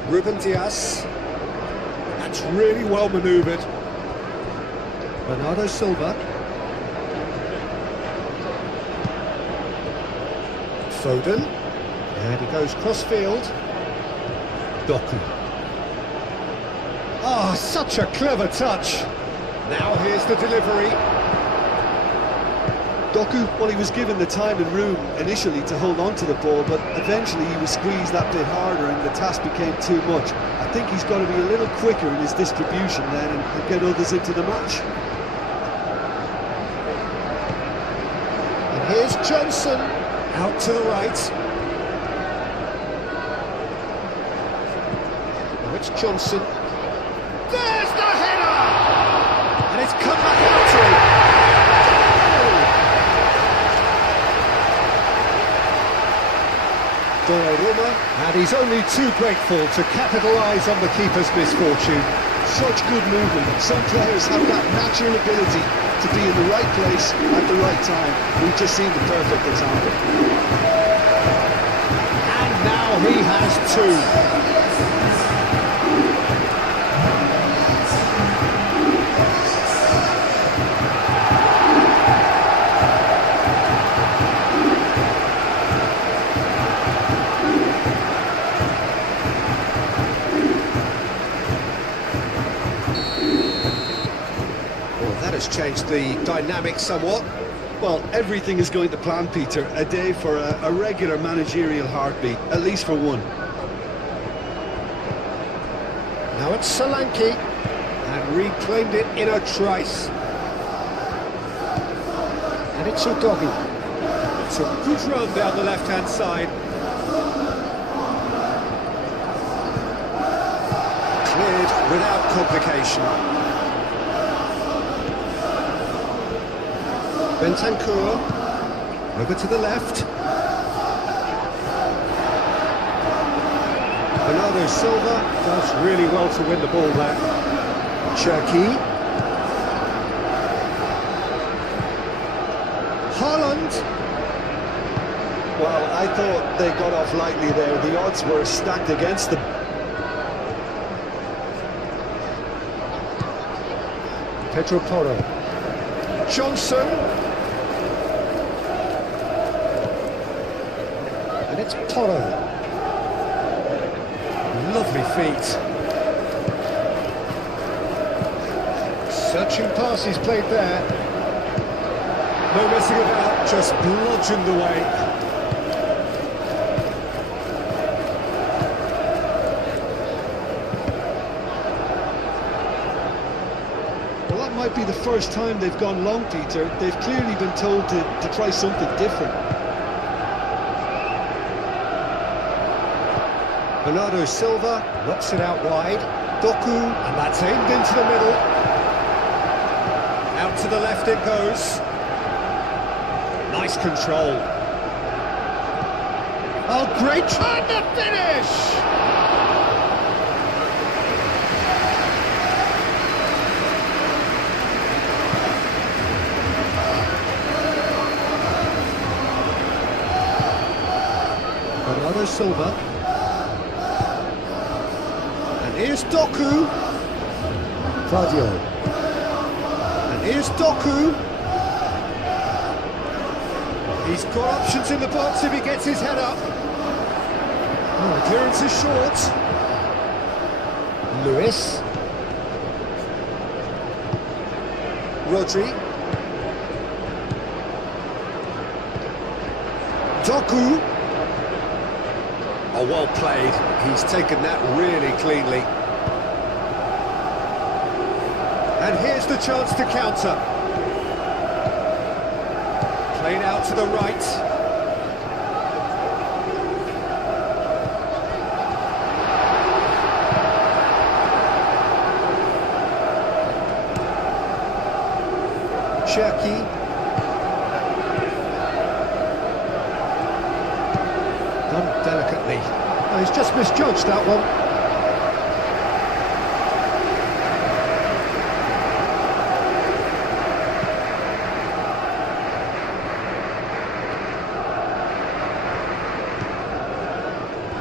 Ruben Dias. That's really well manoeuvred. Bernardo Silva. Foden. And he goes cross-field. Doku. Oh, such a clever touch. Now here's the delivery. Doku, well, he was given the time and room initially to hold on to the ball, but eventually he was squeezed that bit harder and the task became too much. I think he's got to be a little quicker in his distribution then and get others into the match. And here's Johnson, out to the right. Now it's Johnson. There's the header! And it's come back out to him. Donnarumma, and he's only too grateful to capitalise on the keeper's misfortune. Such good movement. Some players have that natural ability to be in the right place at the right time. We've just seen the perfect example. And now he has two. Changed the dynamic somewhat. Well, everything is going to plan, Peter. A day for a regular managerial heartbeat, at least for one. Now it's Solanke, and reclaimed it in a trice. And it's Udogi. It's a good run down the left-hand side. Cleared without complication. Bentancur, over to the left. Bernardo Silva does really well to win the ball there. Cherki. Haaland. Well, I thought they got off lightly there. The odds were stacked against them. Pedro Porro. Johnson. And it's Porro. Lovely feet. Searching passes played there. No messing about, just bludgeoned away. Well, that might be the first time they've gone long, Peter. They've clearly been told to try something different. Bernardo Silva knocks it out wide. Doku, and that's aimed into the middle. Out to the left it goes. Nice control. Oh, great try to finish! Bernardo Silva. Here's Doku. Claudio. And here's Doku. He's got options in the box if he gets his head up. Oh, clearance is short. Lewis. Rodri. Doku. Oh, well played. He's taken that really cleanly. And here's the chance to counter. Played out to the right. Cherki. Done delicately. Oh, he's just misjudged that one.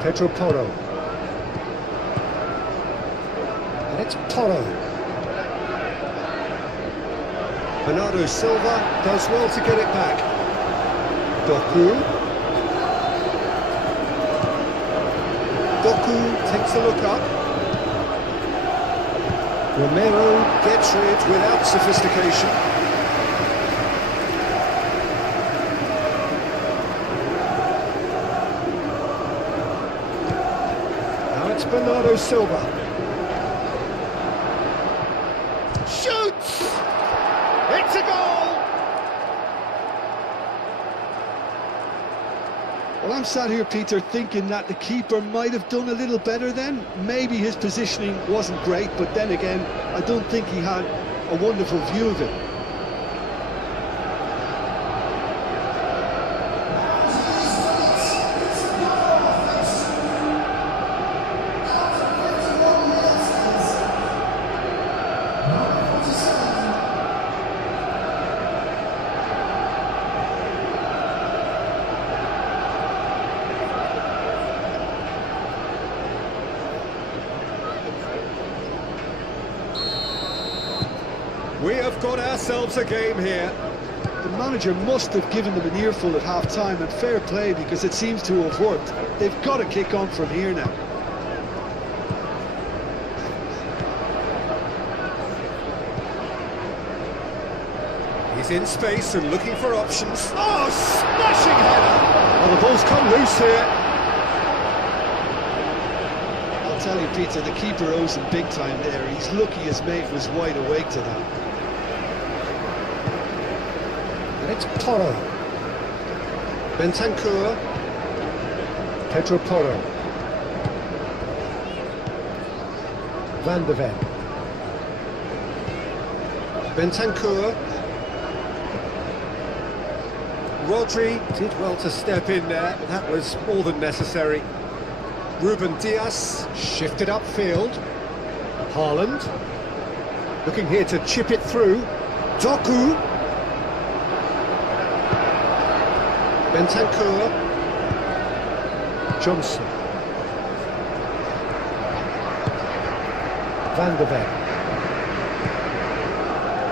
Pedro Porro. And it's Porro. Bernardo Silva does well to get it back. Doku. Doku takes a look up. Romero gets rid without sophistication. Now it's Bernardo Silva. Shoots! It's a goal! Well, I'm sat here, Peter, thinking that the keeper might have done a little better then. Maybe his positioning wasn't great, but then again, I don't think he had a wonderful view of it. We have got ourselves a game here. The manager must have given them an earful at half-time, and fair play, because it seems to have worked. They've got to kick on from here now. He's in space and looking for options. Oh, smashing header! Well, the ball's come loose here. I'll tell you, Peter, the keeper owes him big time there. He's lucky his mate was wide awake to that. And it's Porro. Bentancur. Pedro Porro. Van de Ven. Bentancur. Rodri did well to step in there, but that was more than necessary. Ruben Dias shifted upfield. Haaland looking here to chip it through. Doku. Bentancur. Johnson. Van de Ven.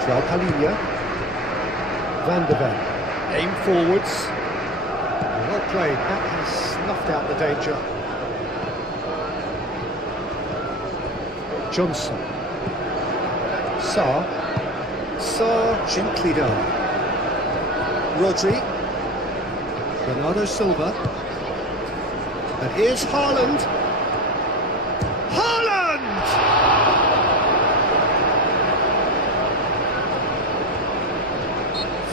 João Palhinha. Van de Ven. Aim forwards. Well played. That has snuffed out the danger. Johnson. Sarr gently done. Rodri. Bernardo Silva. And here's Haaland. Haaland!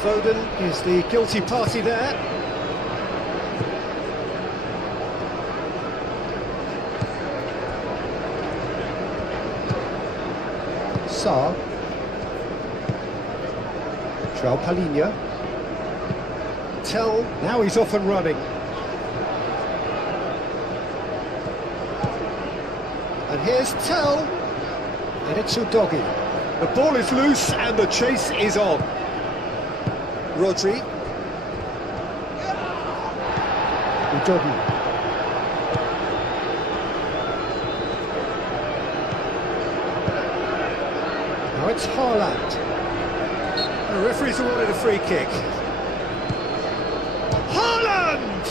Foden is the guilty party there. Sarr. João Palhinha. Tell, now he's off and running. And here's Tell. And it's Udogi. The ball is loose and the chase is on. Rodri. Udogi. Now it's Haaland. The referee's awarded a free kick. Haaland!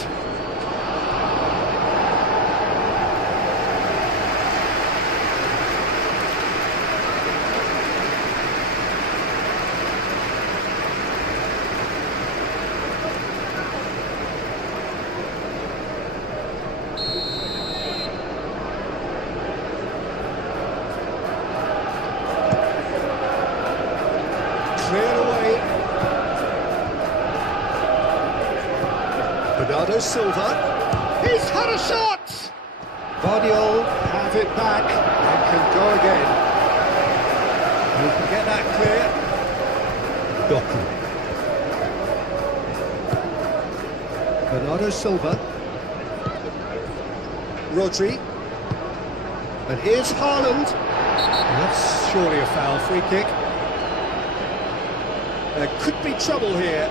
Cleared away. Bernardo Silva. He's had a shot! Guardiola have it back and can go again. Who can get that clear? Doku. Bernardo Silva. Rodri. And here's Haaland. And that's surely a foul. Free kick. There could be trouble here,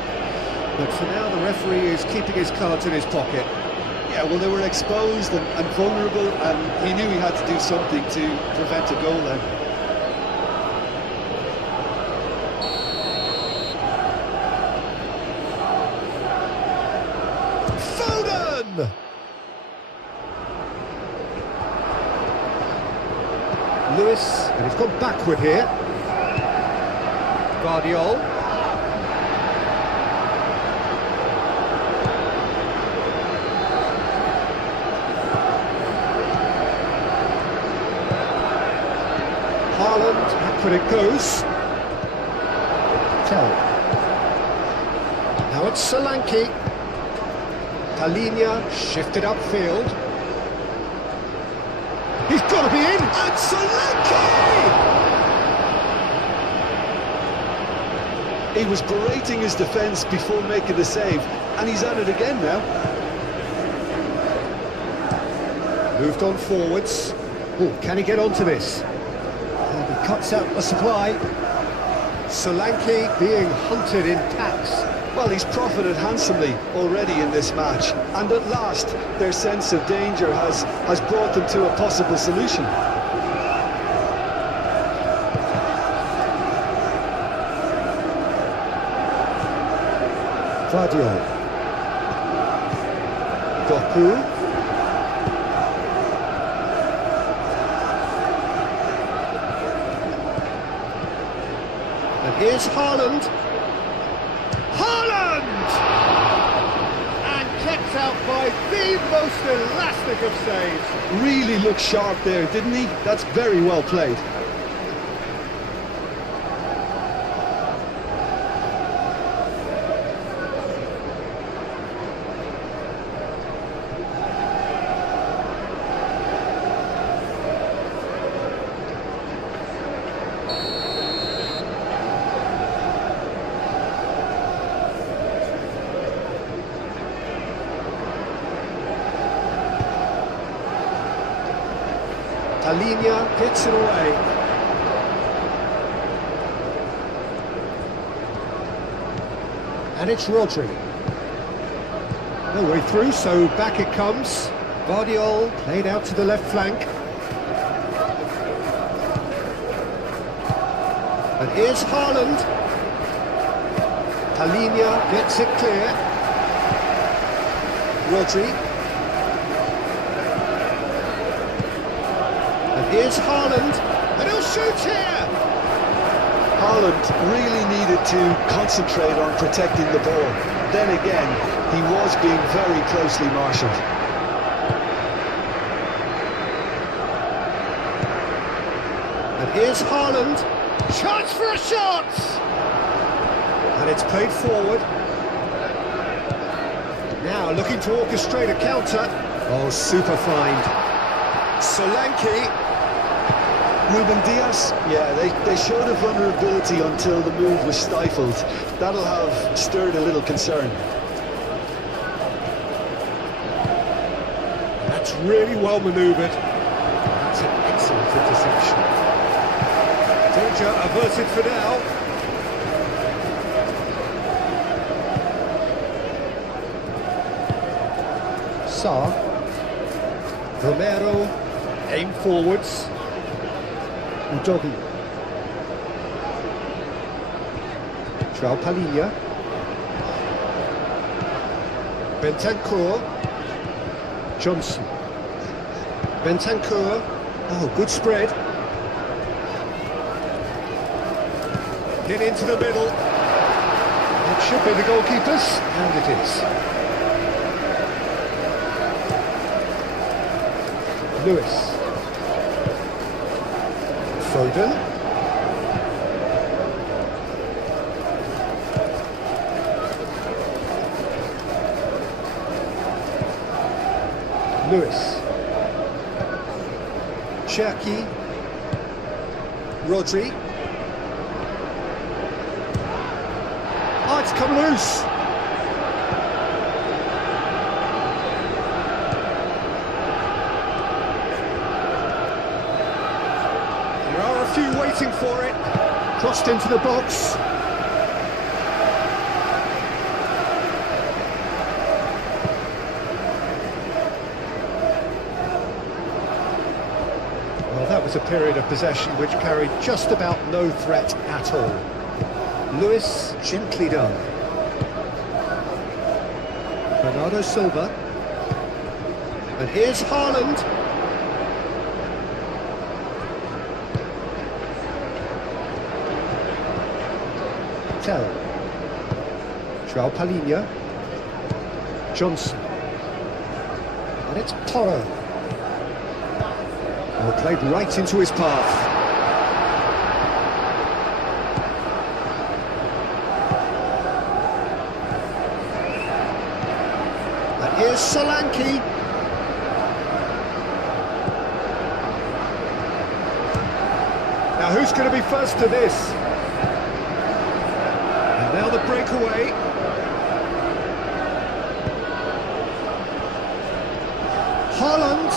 but for now the referee is keeping his cards in his pocket. Yeah, well, they were exposed and vulnerable, and he knew he had to do something to prevent a goal then. Foden! Lewis, and he's gone backward here. Guardiola. Haaland, backward it goes. Tell. Now it's Solanke. Talinia shifted upfield. He's got to be in! And Solanke! He was berating his defence before making the save, and he's at it again now. Moved on forwards. Oh, can he get onto this? And he cuts out the supply. Solanke being hunted in tacks. Well, he's profited handsomely already in this match, and at last their sense of danger has brought them to a possible solution. Guardiola. Doku. And here's Haaland. Haaland! And kept out by the most elastic of saves. Really looked sharp there, didn't he? That's very well played. Talinia gets it away. And it's Rodri. No way through, so back it comes. Guardiola played out to the left flank. And here's Haaland. Talinia gets it clear. Rodri. Here's Haaland, and he'll shoot here! Haaland really needed to concentrate on protecting the ball. Then again, he was being very closely marshalled. And here's Haaland, chance for a shot! And it's played forward. Now looking to orchestrate a counter. Oh, super find. Solanke. Ruben Dias, yeah, they showed a vulnerability until the move was stifled. That'll have stirred a little concern. That's really well manoeuvred. That's an excellent interception. Danger averted for now. Sarr. Romero, aim forwards. Udogi. João Palhinha. Bentancur. Johnson. Bentancur. Oh, good spread. Get into the middle. It should be the goalkeepers, and it is. Lewis. Foden. Lewis. Cherki. Rodri. Oh, it's come loose. There are a few waiting for it. Crossed into the box. Well, that was a period of possession which carried just about no threat at all. Lewis, gently done. Bernardo Silva. And here's Haaland. Tell. João Palhinha. Johnson. And it's Porro. Oh, played right into his path. And here's Solanke. Now who's going to be first to this? And now the breakaway. Haaland.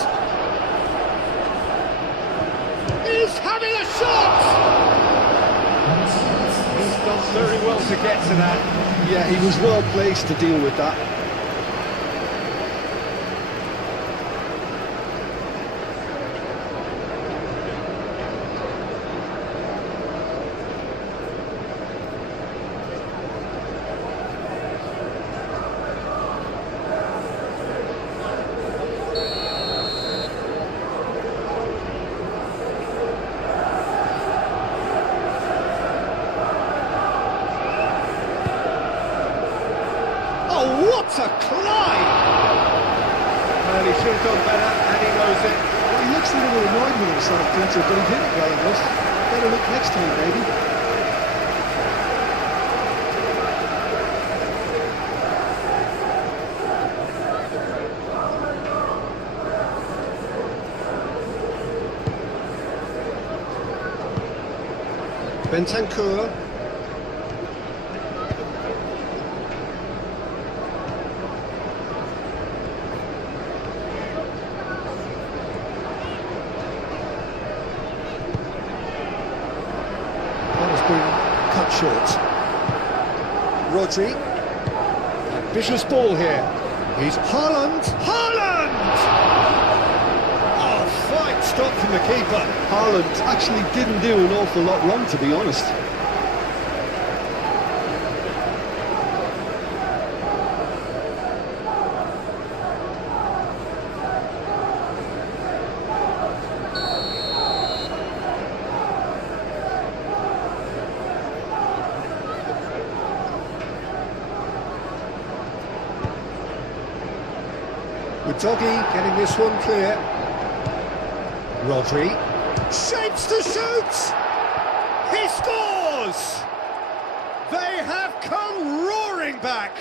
He's having a shot! He's done very well to get to that. Yeah, he was well placed to deal with that. What a climb! Well, he should have done better, and he knows it. Well, he looks a little annoyed with himself, Peter, but he hit it well enough. Better look next time, maybe. Bentancur. Cut short. Rodri. Ambitious ball here. He's Haaland. Haaland! Oh, fine stop from the keeper. Haaland actually didn't do an awful lot wrong, to be honest. With Doggy getting this one clear. Rodri shapes to shoot! He scores! They have come roaring back!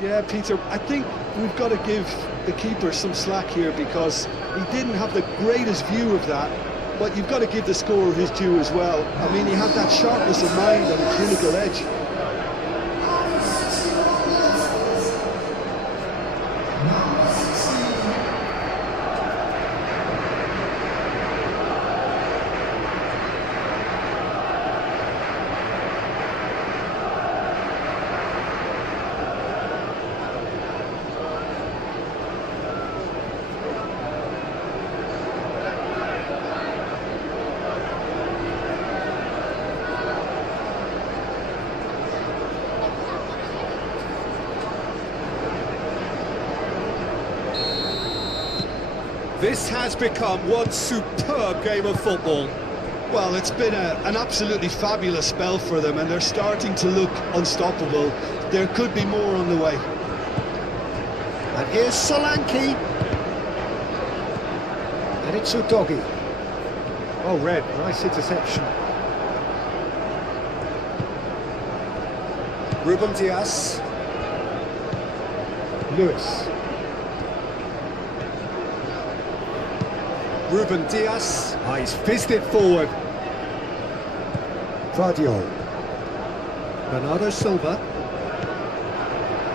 Yeah, Peter, I think we've got to give the keeper some slack here because he didn't have the greatest view of that, but you've got to give the scorer his due as well. I mean, he had that sharpness of mind and a clinical edge. This has become one superb game of football. Well, it's been an absolutely fabulous spell for them, and they're starting to look unstoppable. There could be more on the way. And here's Solanke. And it's Udogi. Oh, red, nice interception. Ruben Dias. Lewis. Ruben Dias. Oh, he's fizzed it forward. Vardiol. Bernardo Silva.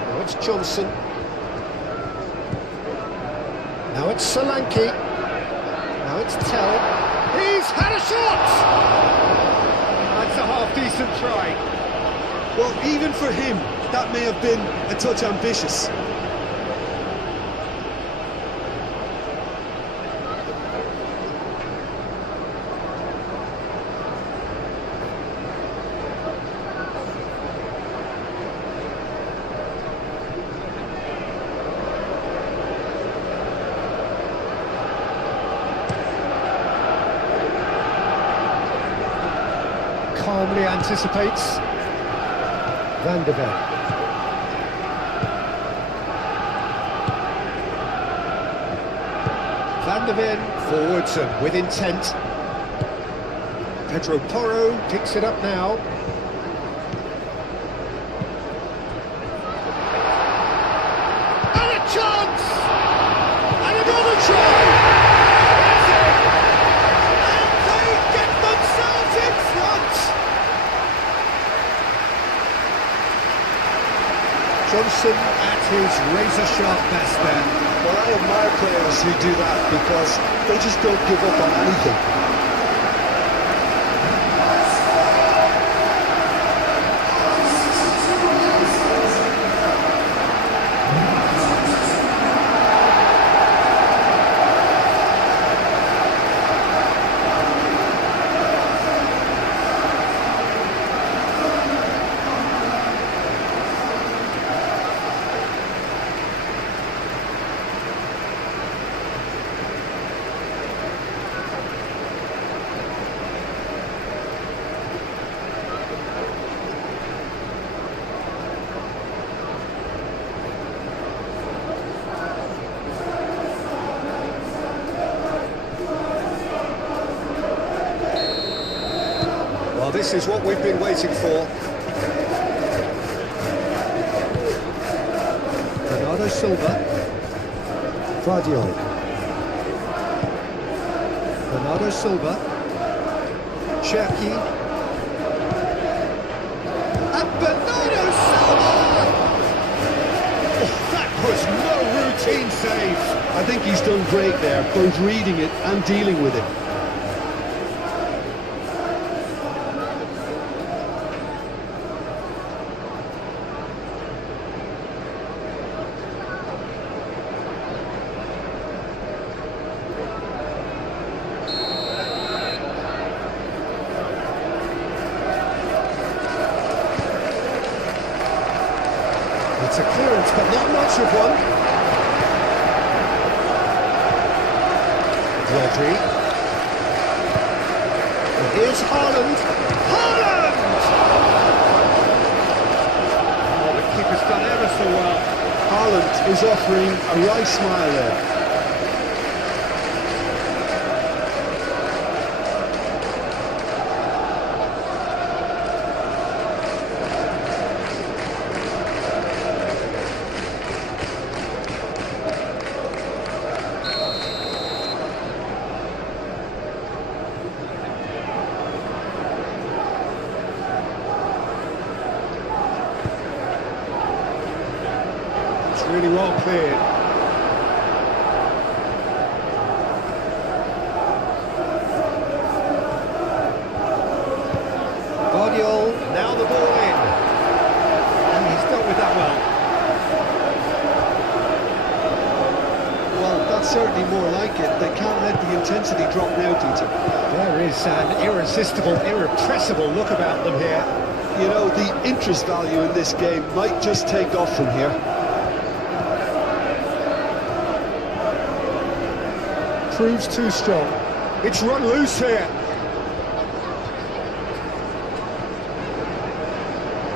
Now it's Johnson. Now it's Solanke. Now it's Tell. He's had a shot! That's a half-decent try. Well, even for him, that may have been a touch ambitious. calmly anticipates. Van de Ven. Van de Ven forwards and with intent. Pedro Porro picks it up now. And a chance! And another try! That's it! And they get themselves in front! Johnson at his razor-sharp best there. Well, I admire players who do that because they just don't give up on anything. Well, this is what we've been waiting for. Bernardo Silva. Vardiol. Bernardo Silva. Cherki. And Bernardo Silva! Oh, that was no routine save. I think he's done great there, both reading it and dealing with it. It's a clearance, but not much of one. Rodri. And here's Haaland. Haaland! Oh, the keeper's done ever so well. Haaland is offering a wry smile there. Really well cleared. Vardiol, now the ball in. And he's dealt with that well. Well, that's certainly more like it. They can't let the intensity drop now, Peter. There is an irresistible, irrepressible look about them here. You know, the interest value in this game might just take off from here. Proves too strong. It's run loose here.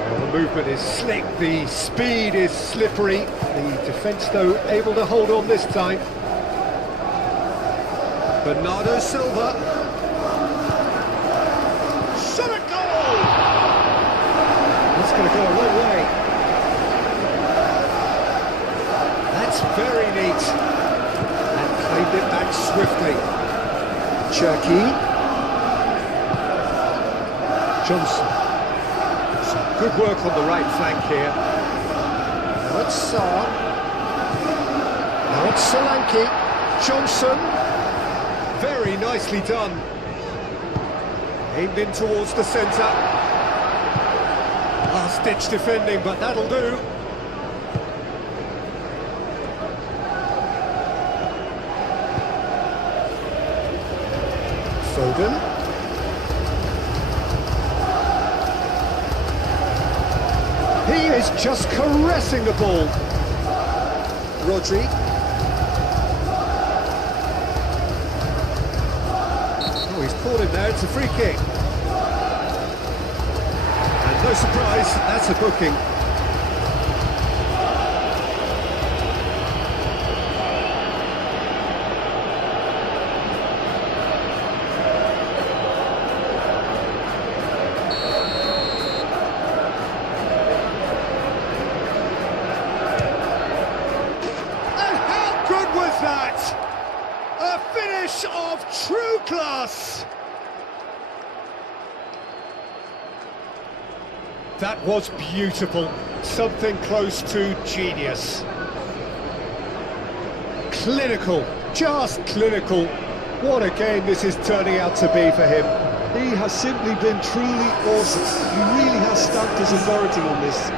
Well, the movement is slick, the speed is slippery. The defence, though, able to hold on this time. Bernardo Silva. Shot a goal! That's going to go a long way. That's very neat. Played it back swiftly. Cherki. Johnson. Some good work on the right flank here. Now it's Sarr. Now it's Solanke. Johnson. Very nicely done. Aimed in towards the centre. Last-ditch defending, but that'll do. Foden. He is just caressing the ball. Rodri. Oh, he's caught him there, it's a free kick. no surprise, that's a booking. And how good was that? A finish of true class. That was beautiful, something close to genius. Clinical, just clinical. What a game this is turning out to be for him. He has simply been truly awesome. He really has stamped his authority on this.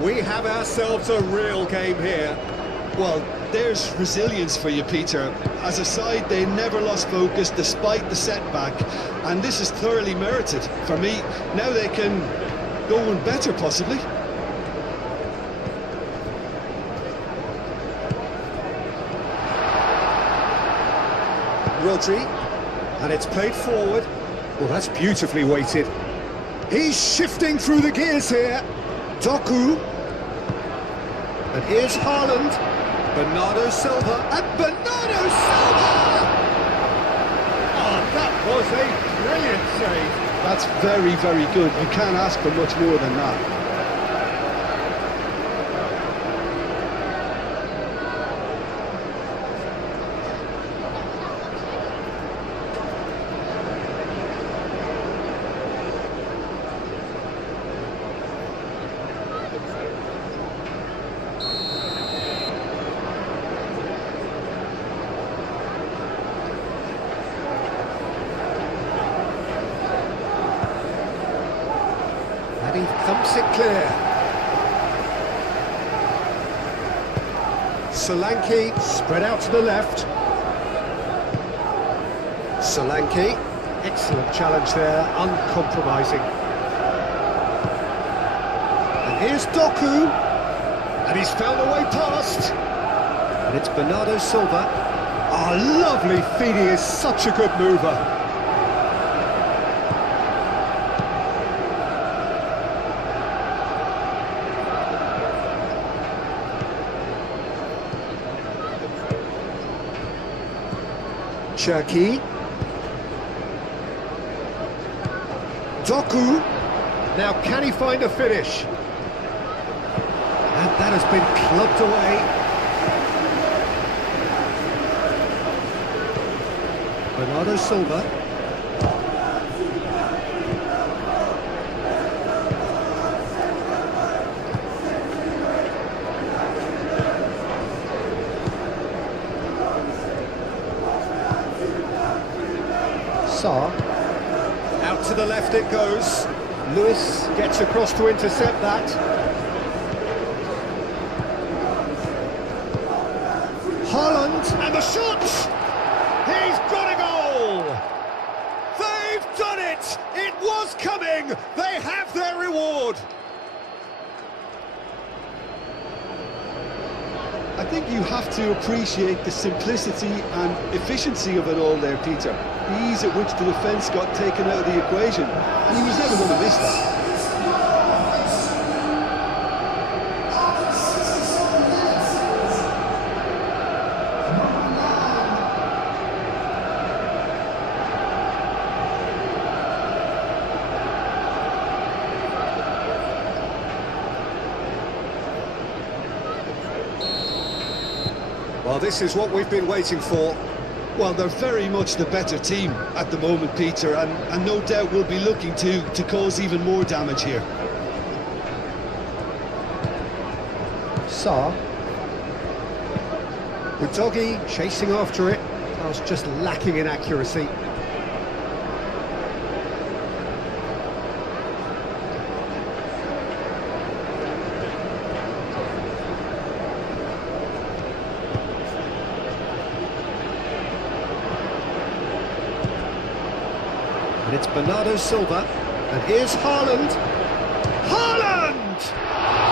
We have ourselves a real game here. Well, there's resilience for you, Peter. As a side, they never lost focus despite the setback, and this is thoroughly merited. For me, now they can go one better, possibly. Rodri, and it's played forward. Well, that's beautifully weighted. He's shifting through the gears here. Doku, and here's Haaland, Bernardo Silva, and Bernardo Silva! Oh, that was a brilliant save. That's very, very good. You can't ask for much more than that. And he thumps it clear. Solanke spread out to the left. Solanke, excellent challenge there, uncompromising. And here's Doku, and he's found a way past. And it's Bernardo Silva. Oh, lovely feet, he is such a good mover. Cherki. Doku. Now can he find a finish? And that has been clubbed away. Bernardo Silva. Sarr. Out to the left it goes. Lewis gets across to intercept that. Haaland, and the shot! He's got a goal! They've done it! It was coming! They have their reward! I think you have to appreciate the simplicity and efficiency of it all there, Peter. The ease at which the defence got taken out of the equation, and he was never going to miss that. Well, this is what we've been waiting for. Well, they're very much the better team at the moment, Peter, and no doubt will be looking to cause even more damage here. Sarr. Udogi chasing after it. I was just lacking in accuracy. And it's Bernardo Silva. And here's Haaland. Haaland!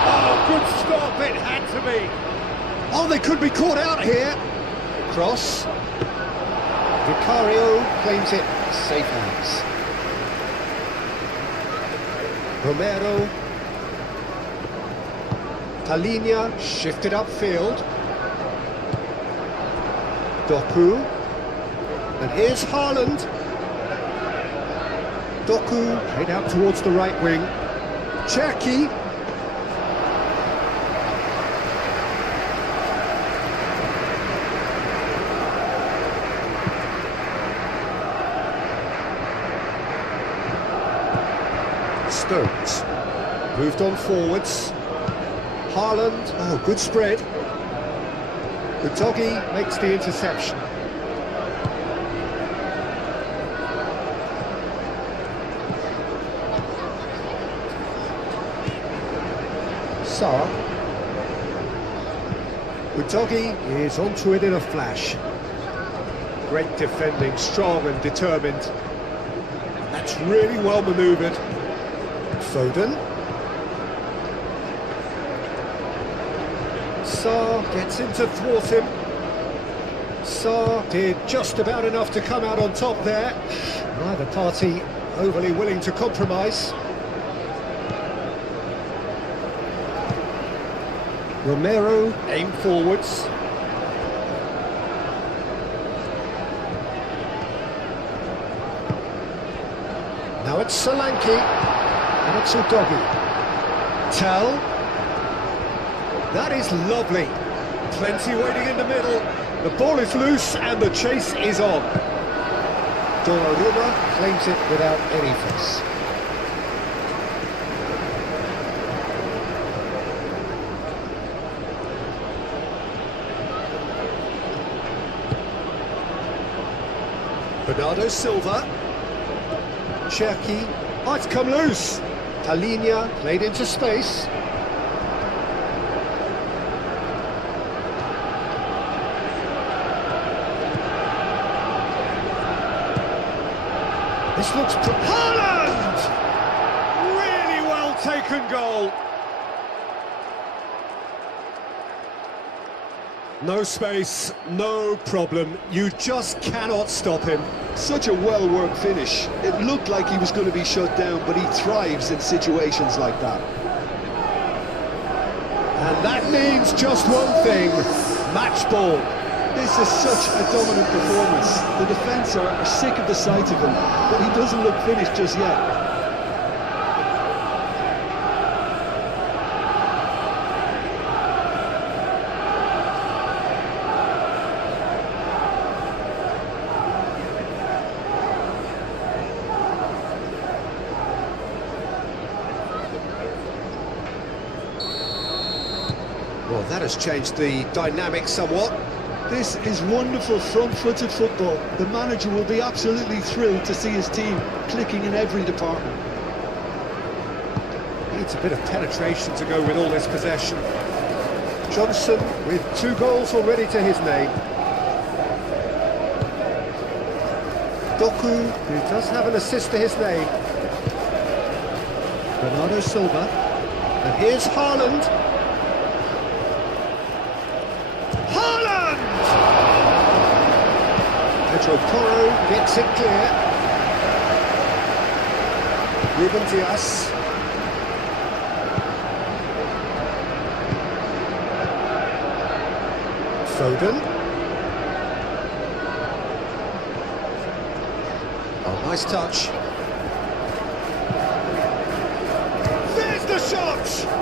Oh, good stop, it had to be. Oh, they could be caught out here. Cross. Vicario claims it. Safe hands. Romero. Talinia shifted upfield. Doku. And here's Haaland. Doku played out towards the right wing. Cherki. Stones. Moved on forwards. Haaland. Oh, good spread. Utogi makes the interception. Sarr. Utogi is onto it in a flash. Great defending, strong and determined. That's really well manoeuvred. Foden. Sarr gets in to thwart him. Sarr did just about enough to come out on top there. Neither party overly willing to compromise. Romero aimed forwards. Now it's Solanke, and it's Udogi. Tell. That is lovely. Plenty waiting in the middle. The ball is loose and the chase is on. Donnarumma claims it without any fuss. Bernardo Silva. Cherki. Oh, it's come loose. Talinia played into space. This looks... Haaland! Really well taken goal. No space, no problem. You just cannot stop him. Such a well-worked finish. It looked like he was going to be shut down, but he thrives in situations like that. And that means just one thing, match ball. This is such a dominant performance. The defence are sick of the sight of him, but he doesn't look finished just yet. Well, that has changed the dynamic somewhat. This is wonderful front-footed football. The manager will be absolutely thrilled to see his team clicking in every department. Needs a bit of penetration to go with all this possession. Johnson with 2 goals already to his name. Doku, who does have an assist to his name. Bernardo Silva. And here's Haaland. Pedro Porro gets it clear. Ruben Dias. Foden. Oh, nice touch. There's the shot!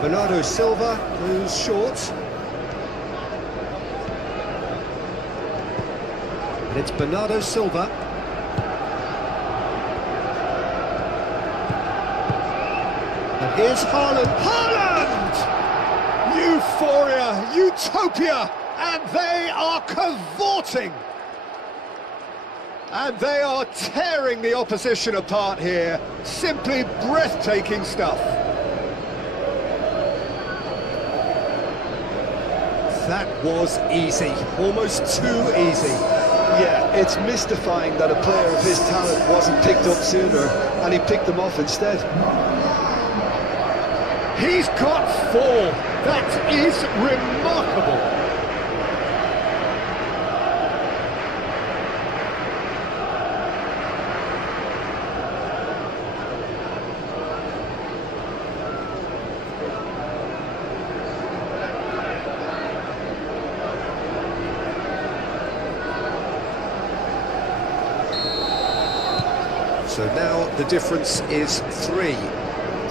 Bernardo Silva goes short. And it's Bernardo Silva. And here's Haaland. Haaland! Euphoria, utopia, And they are cavorting. And they are tearing the opposition apart here. Simply breathtaking stuff. That was easy, almost too easy. Yeah, it's mystifying that a player of his talent wasn't picked up sooner, and he picked them off instead. He's got 4. That is remarkable. So now the difference is 3.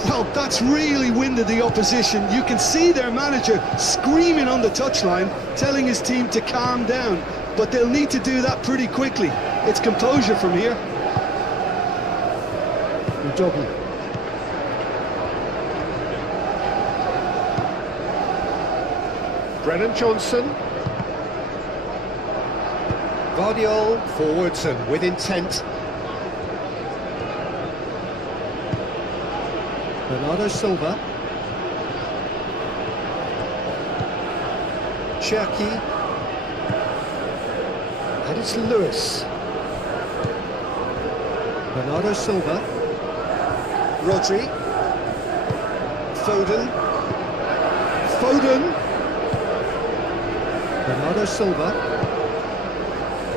Well, that's really winded the opposition. You can see their manager screaming on the touchline, telling his team to calm down, but they'll need to do that pretty quickly. It's composure from here. Jogging. Brennan Johnson. Vardiol forwards and with intent. Bernardo Silva. Cherki. And it's Lewis. Bernardo Silva. Rodri. Foden. Foden. Bernardo Silva.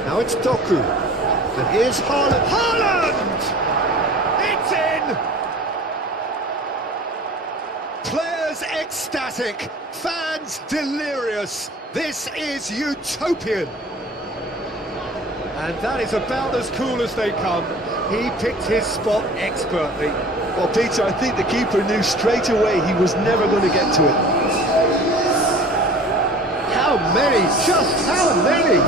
Now it's Doku. And here's Haaland. Haaland! It's in! Players ecstatic, fans delirious. This is utopian. And that is about as cool as they come. He picked his spot expertly. Well, Peter, I think the keeper knew straight away he was never going to get to it. How many? Just how many?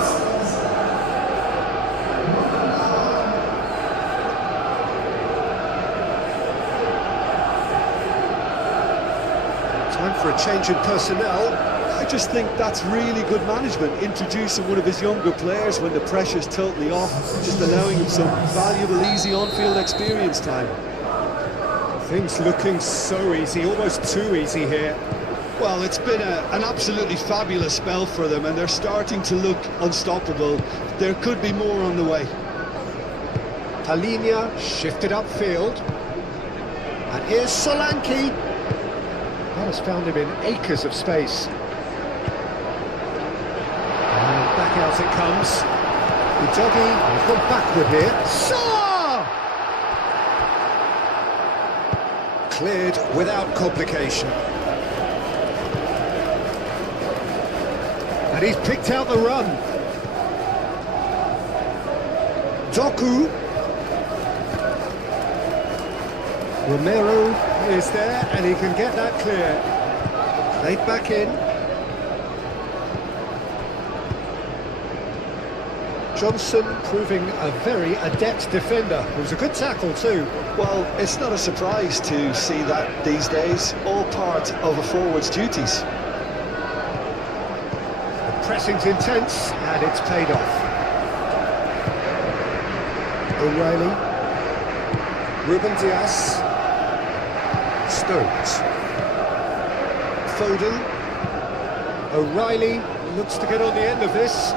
Time for a change in personnel. I just think that's really good management, introducing one of his younger players when the pressure's totally off, just allowing him some valuable, easy on-field experience time. Things looking so easy, almost too easy here. Well, it's been an absolutely fabulous spell for them, and they're starting to look unstoppable. There could be more on the way. Palinia shifted upfield. And here's Solanke. That has found him in acres of space. And back out it comes. Udogi has gone backward here. Saw! Cleared without complication. And he's picked out the run. Doku. Romero is there, and he can get that clear. Played back in. Johnson proving a very adept defender. It was a good tackle too. Well, it's not a surprise to see that these days, all part of a forward's duties. The pressing's intense, and it's paid off. O'Reilly. Ruben Dias. Stones. Foden. O'Reilly looks to get on the end of this.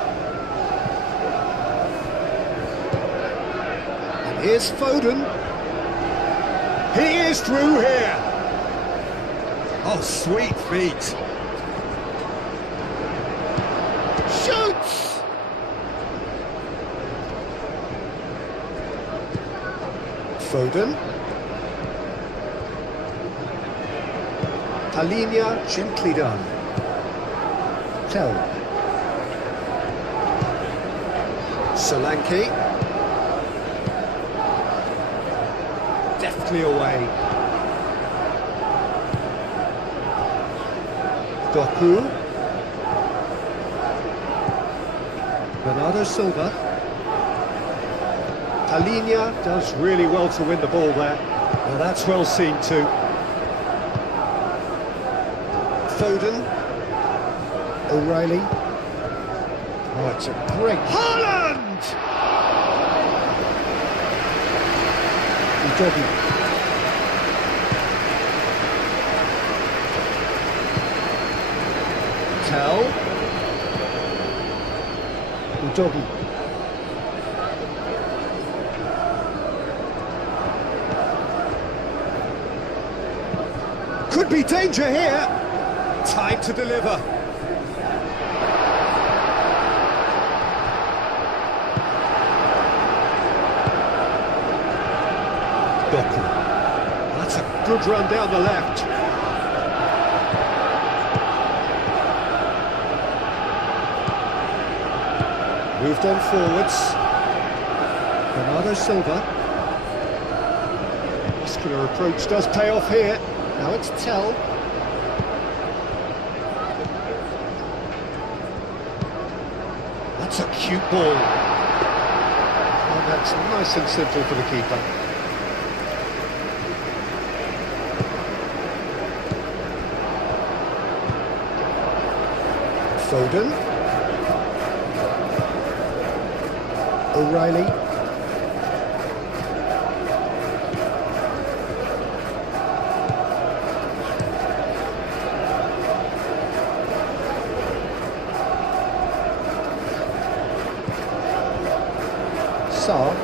And here's Foden. He is through here. Oh, sweet feet. Shoots! Foden. Palinia, gently done. Tell. Solanke. Deftly away. Doku. Bernardo Silva. Palinia does really well to win the ball there. Well, that's well seen too. Foden. O'Reilly. Oh, it's a great... Haaland! Doggy. Tell. Doggy. Could be danger here. Time to deliver. That's a good run down the left. Moved on forwards. Bernardo Silva. Muscular approach does pay off here. Now it's Tell. That's a cute ball. And that's nice and simple for the keeper. Foden. O'Reilly. Saar.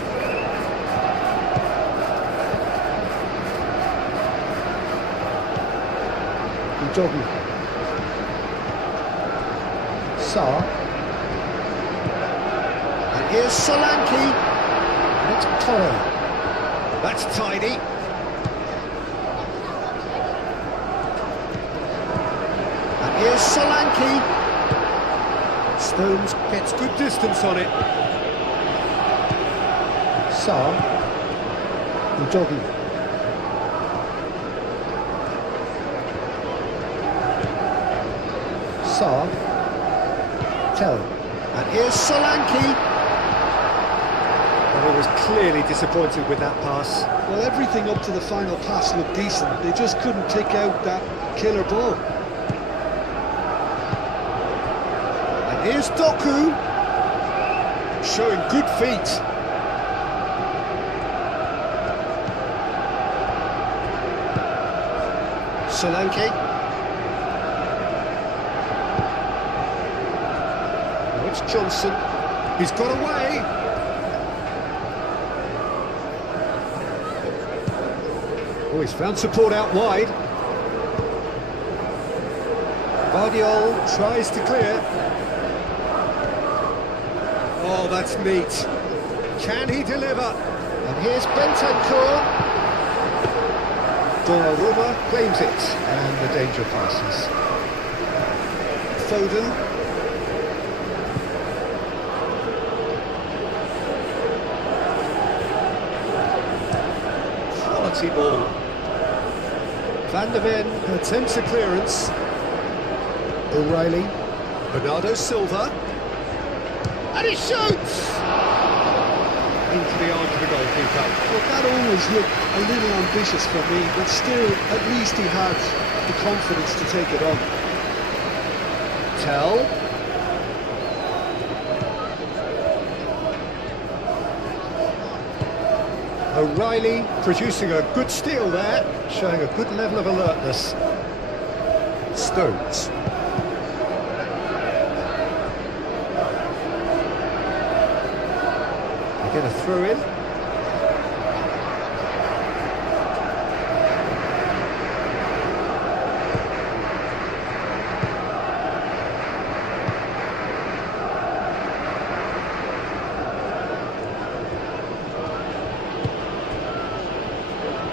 Udogie. Saar. And here's Solanke. And it's Toro. That's tidy. And here's Solanke. Stones gets good distance on it. Saar. Udogie. Saar. Tell. And here's Solanke. Well, he was clearly disappointed with that pass. Well, everything up to the final pass looked decent. They just couldn't take out that killer ball. And here's Doku. Showing good feet. Solanke. Johnson, he's got away. Oh, he's found support out wide. Vardiol tries to clear. Oh, that's neat. Can he deliver? And here's Bentancur. Donnarumma claims it, and the danger passes. Foden. Ball. Van der Ven attempts a clearance. O'Reilly. Bernardo Silva. And he shoots! Into the arms of the goalkeeper. Well, that always looked a little ambitious for me, but still, at least he had the confidence to take it on. Tell. O'Reilly producing a good steal there, showing a good level of alertness. Stones. They get a throw in.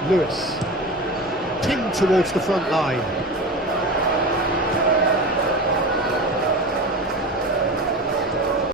Lewis, pinned towards the front line.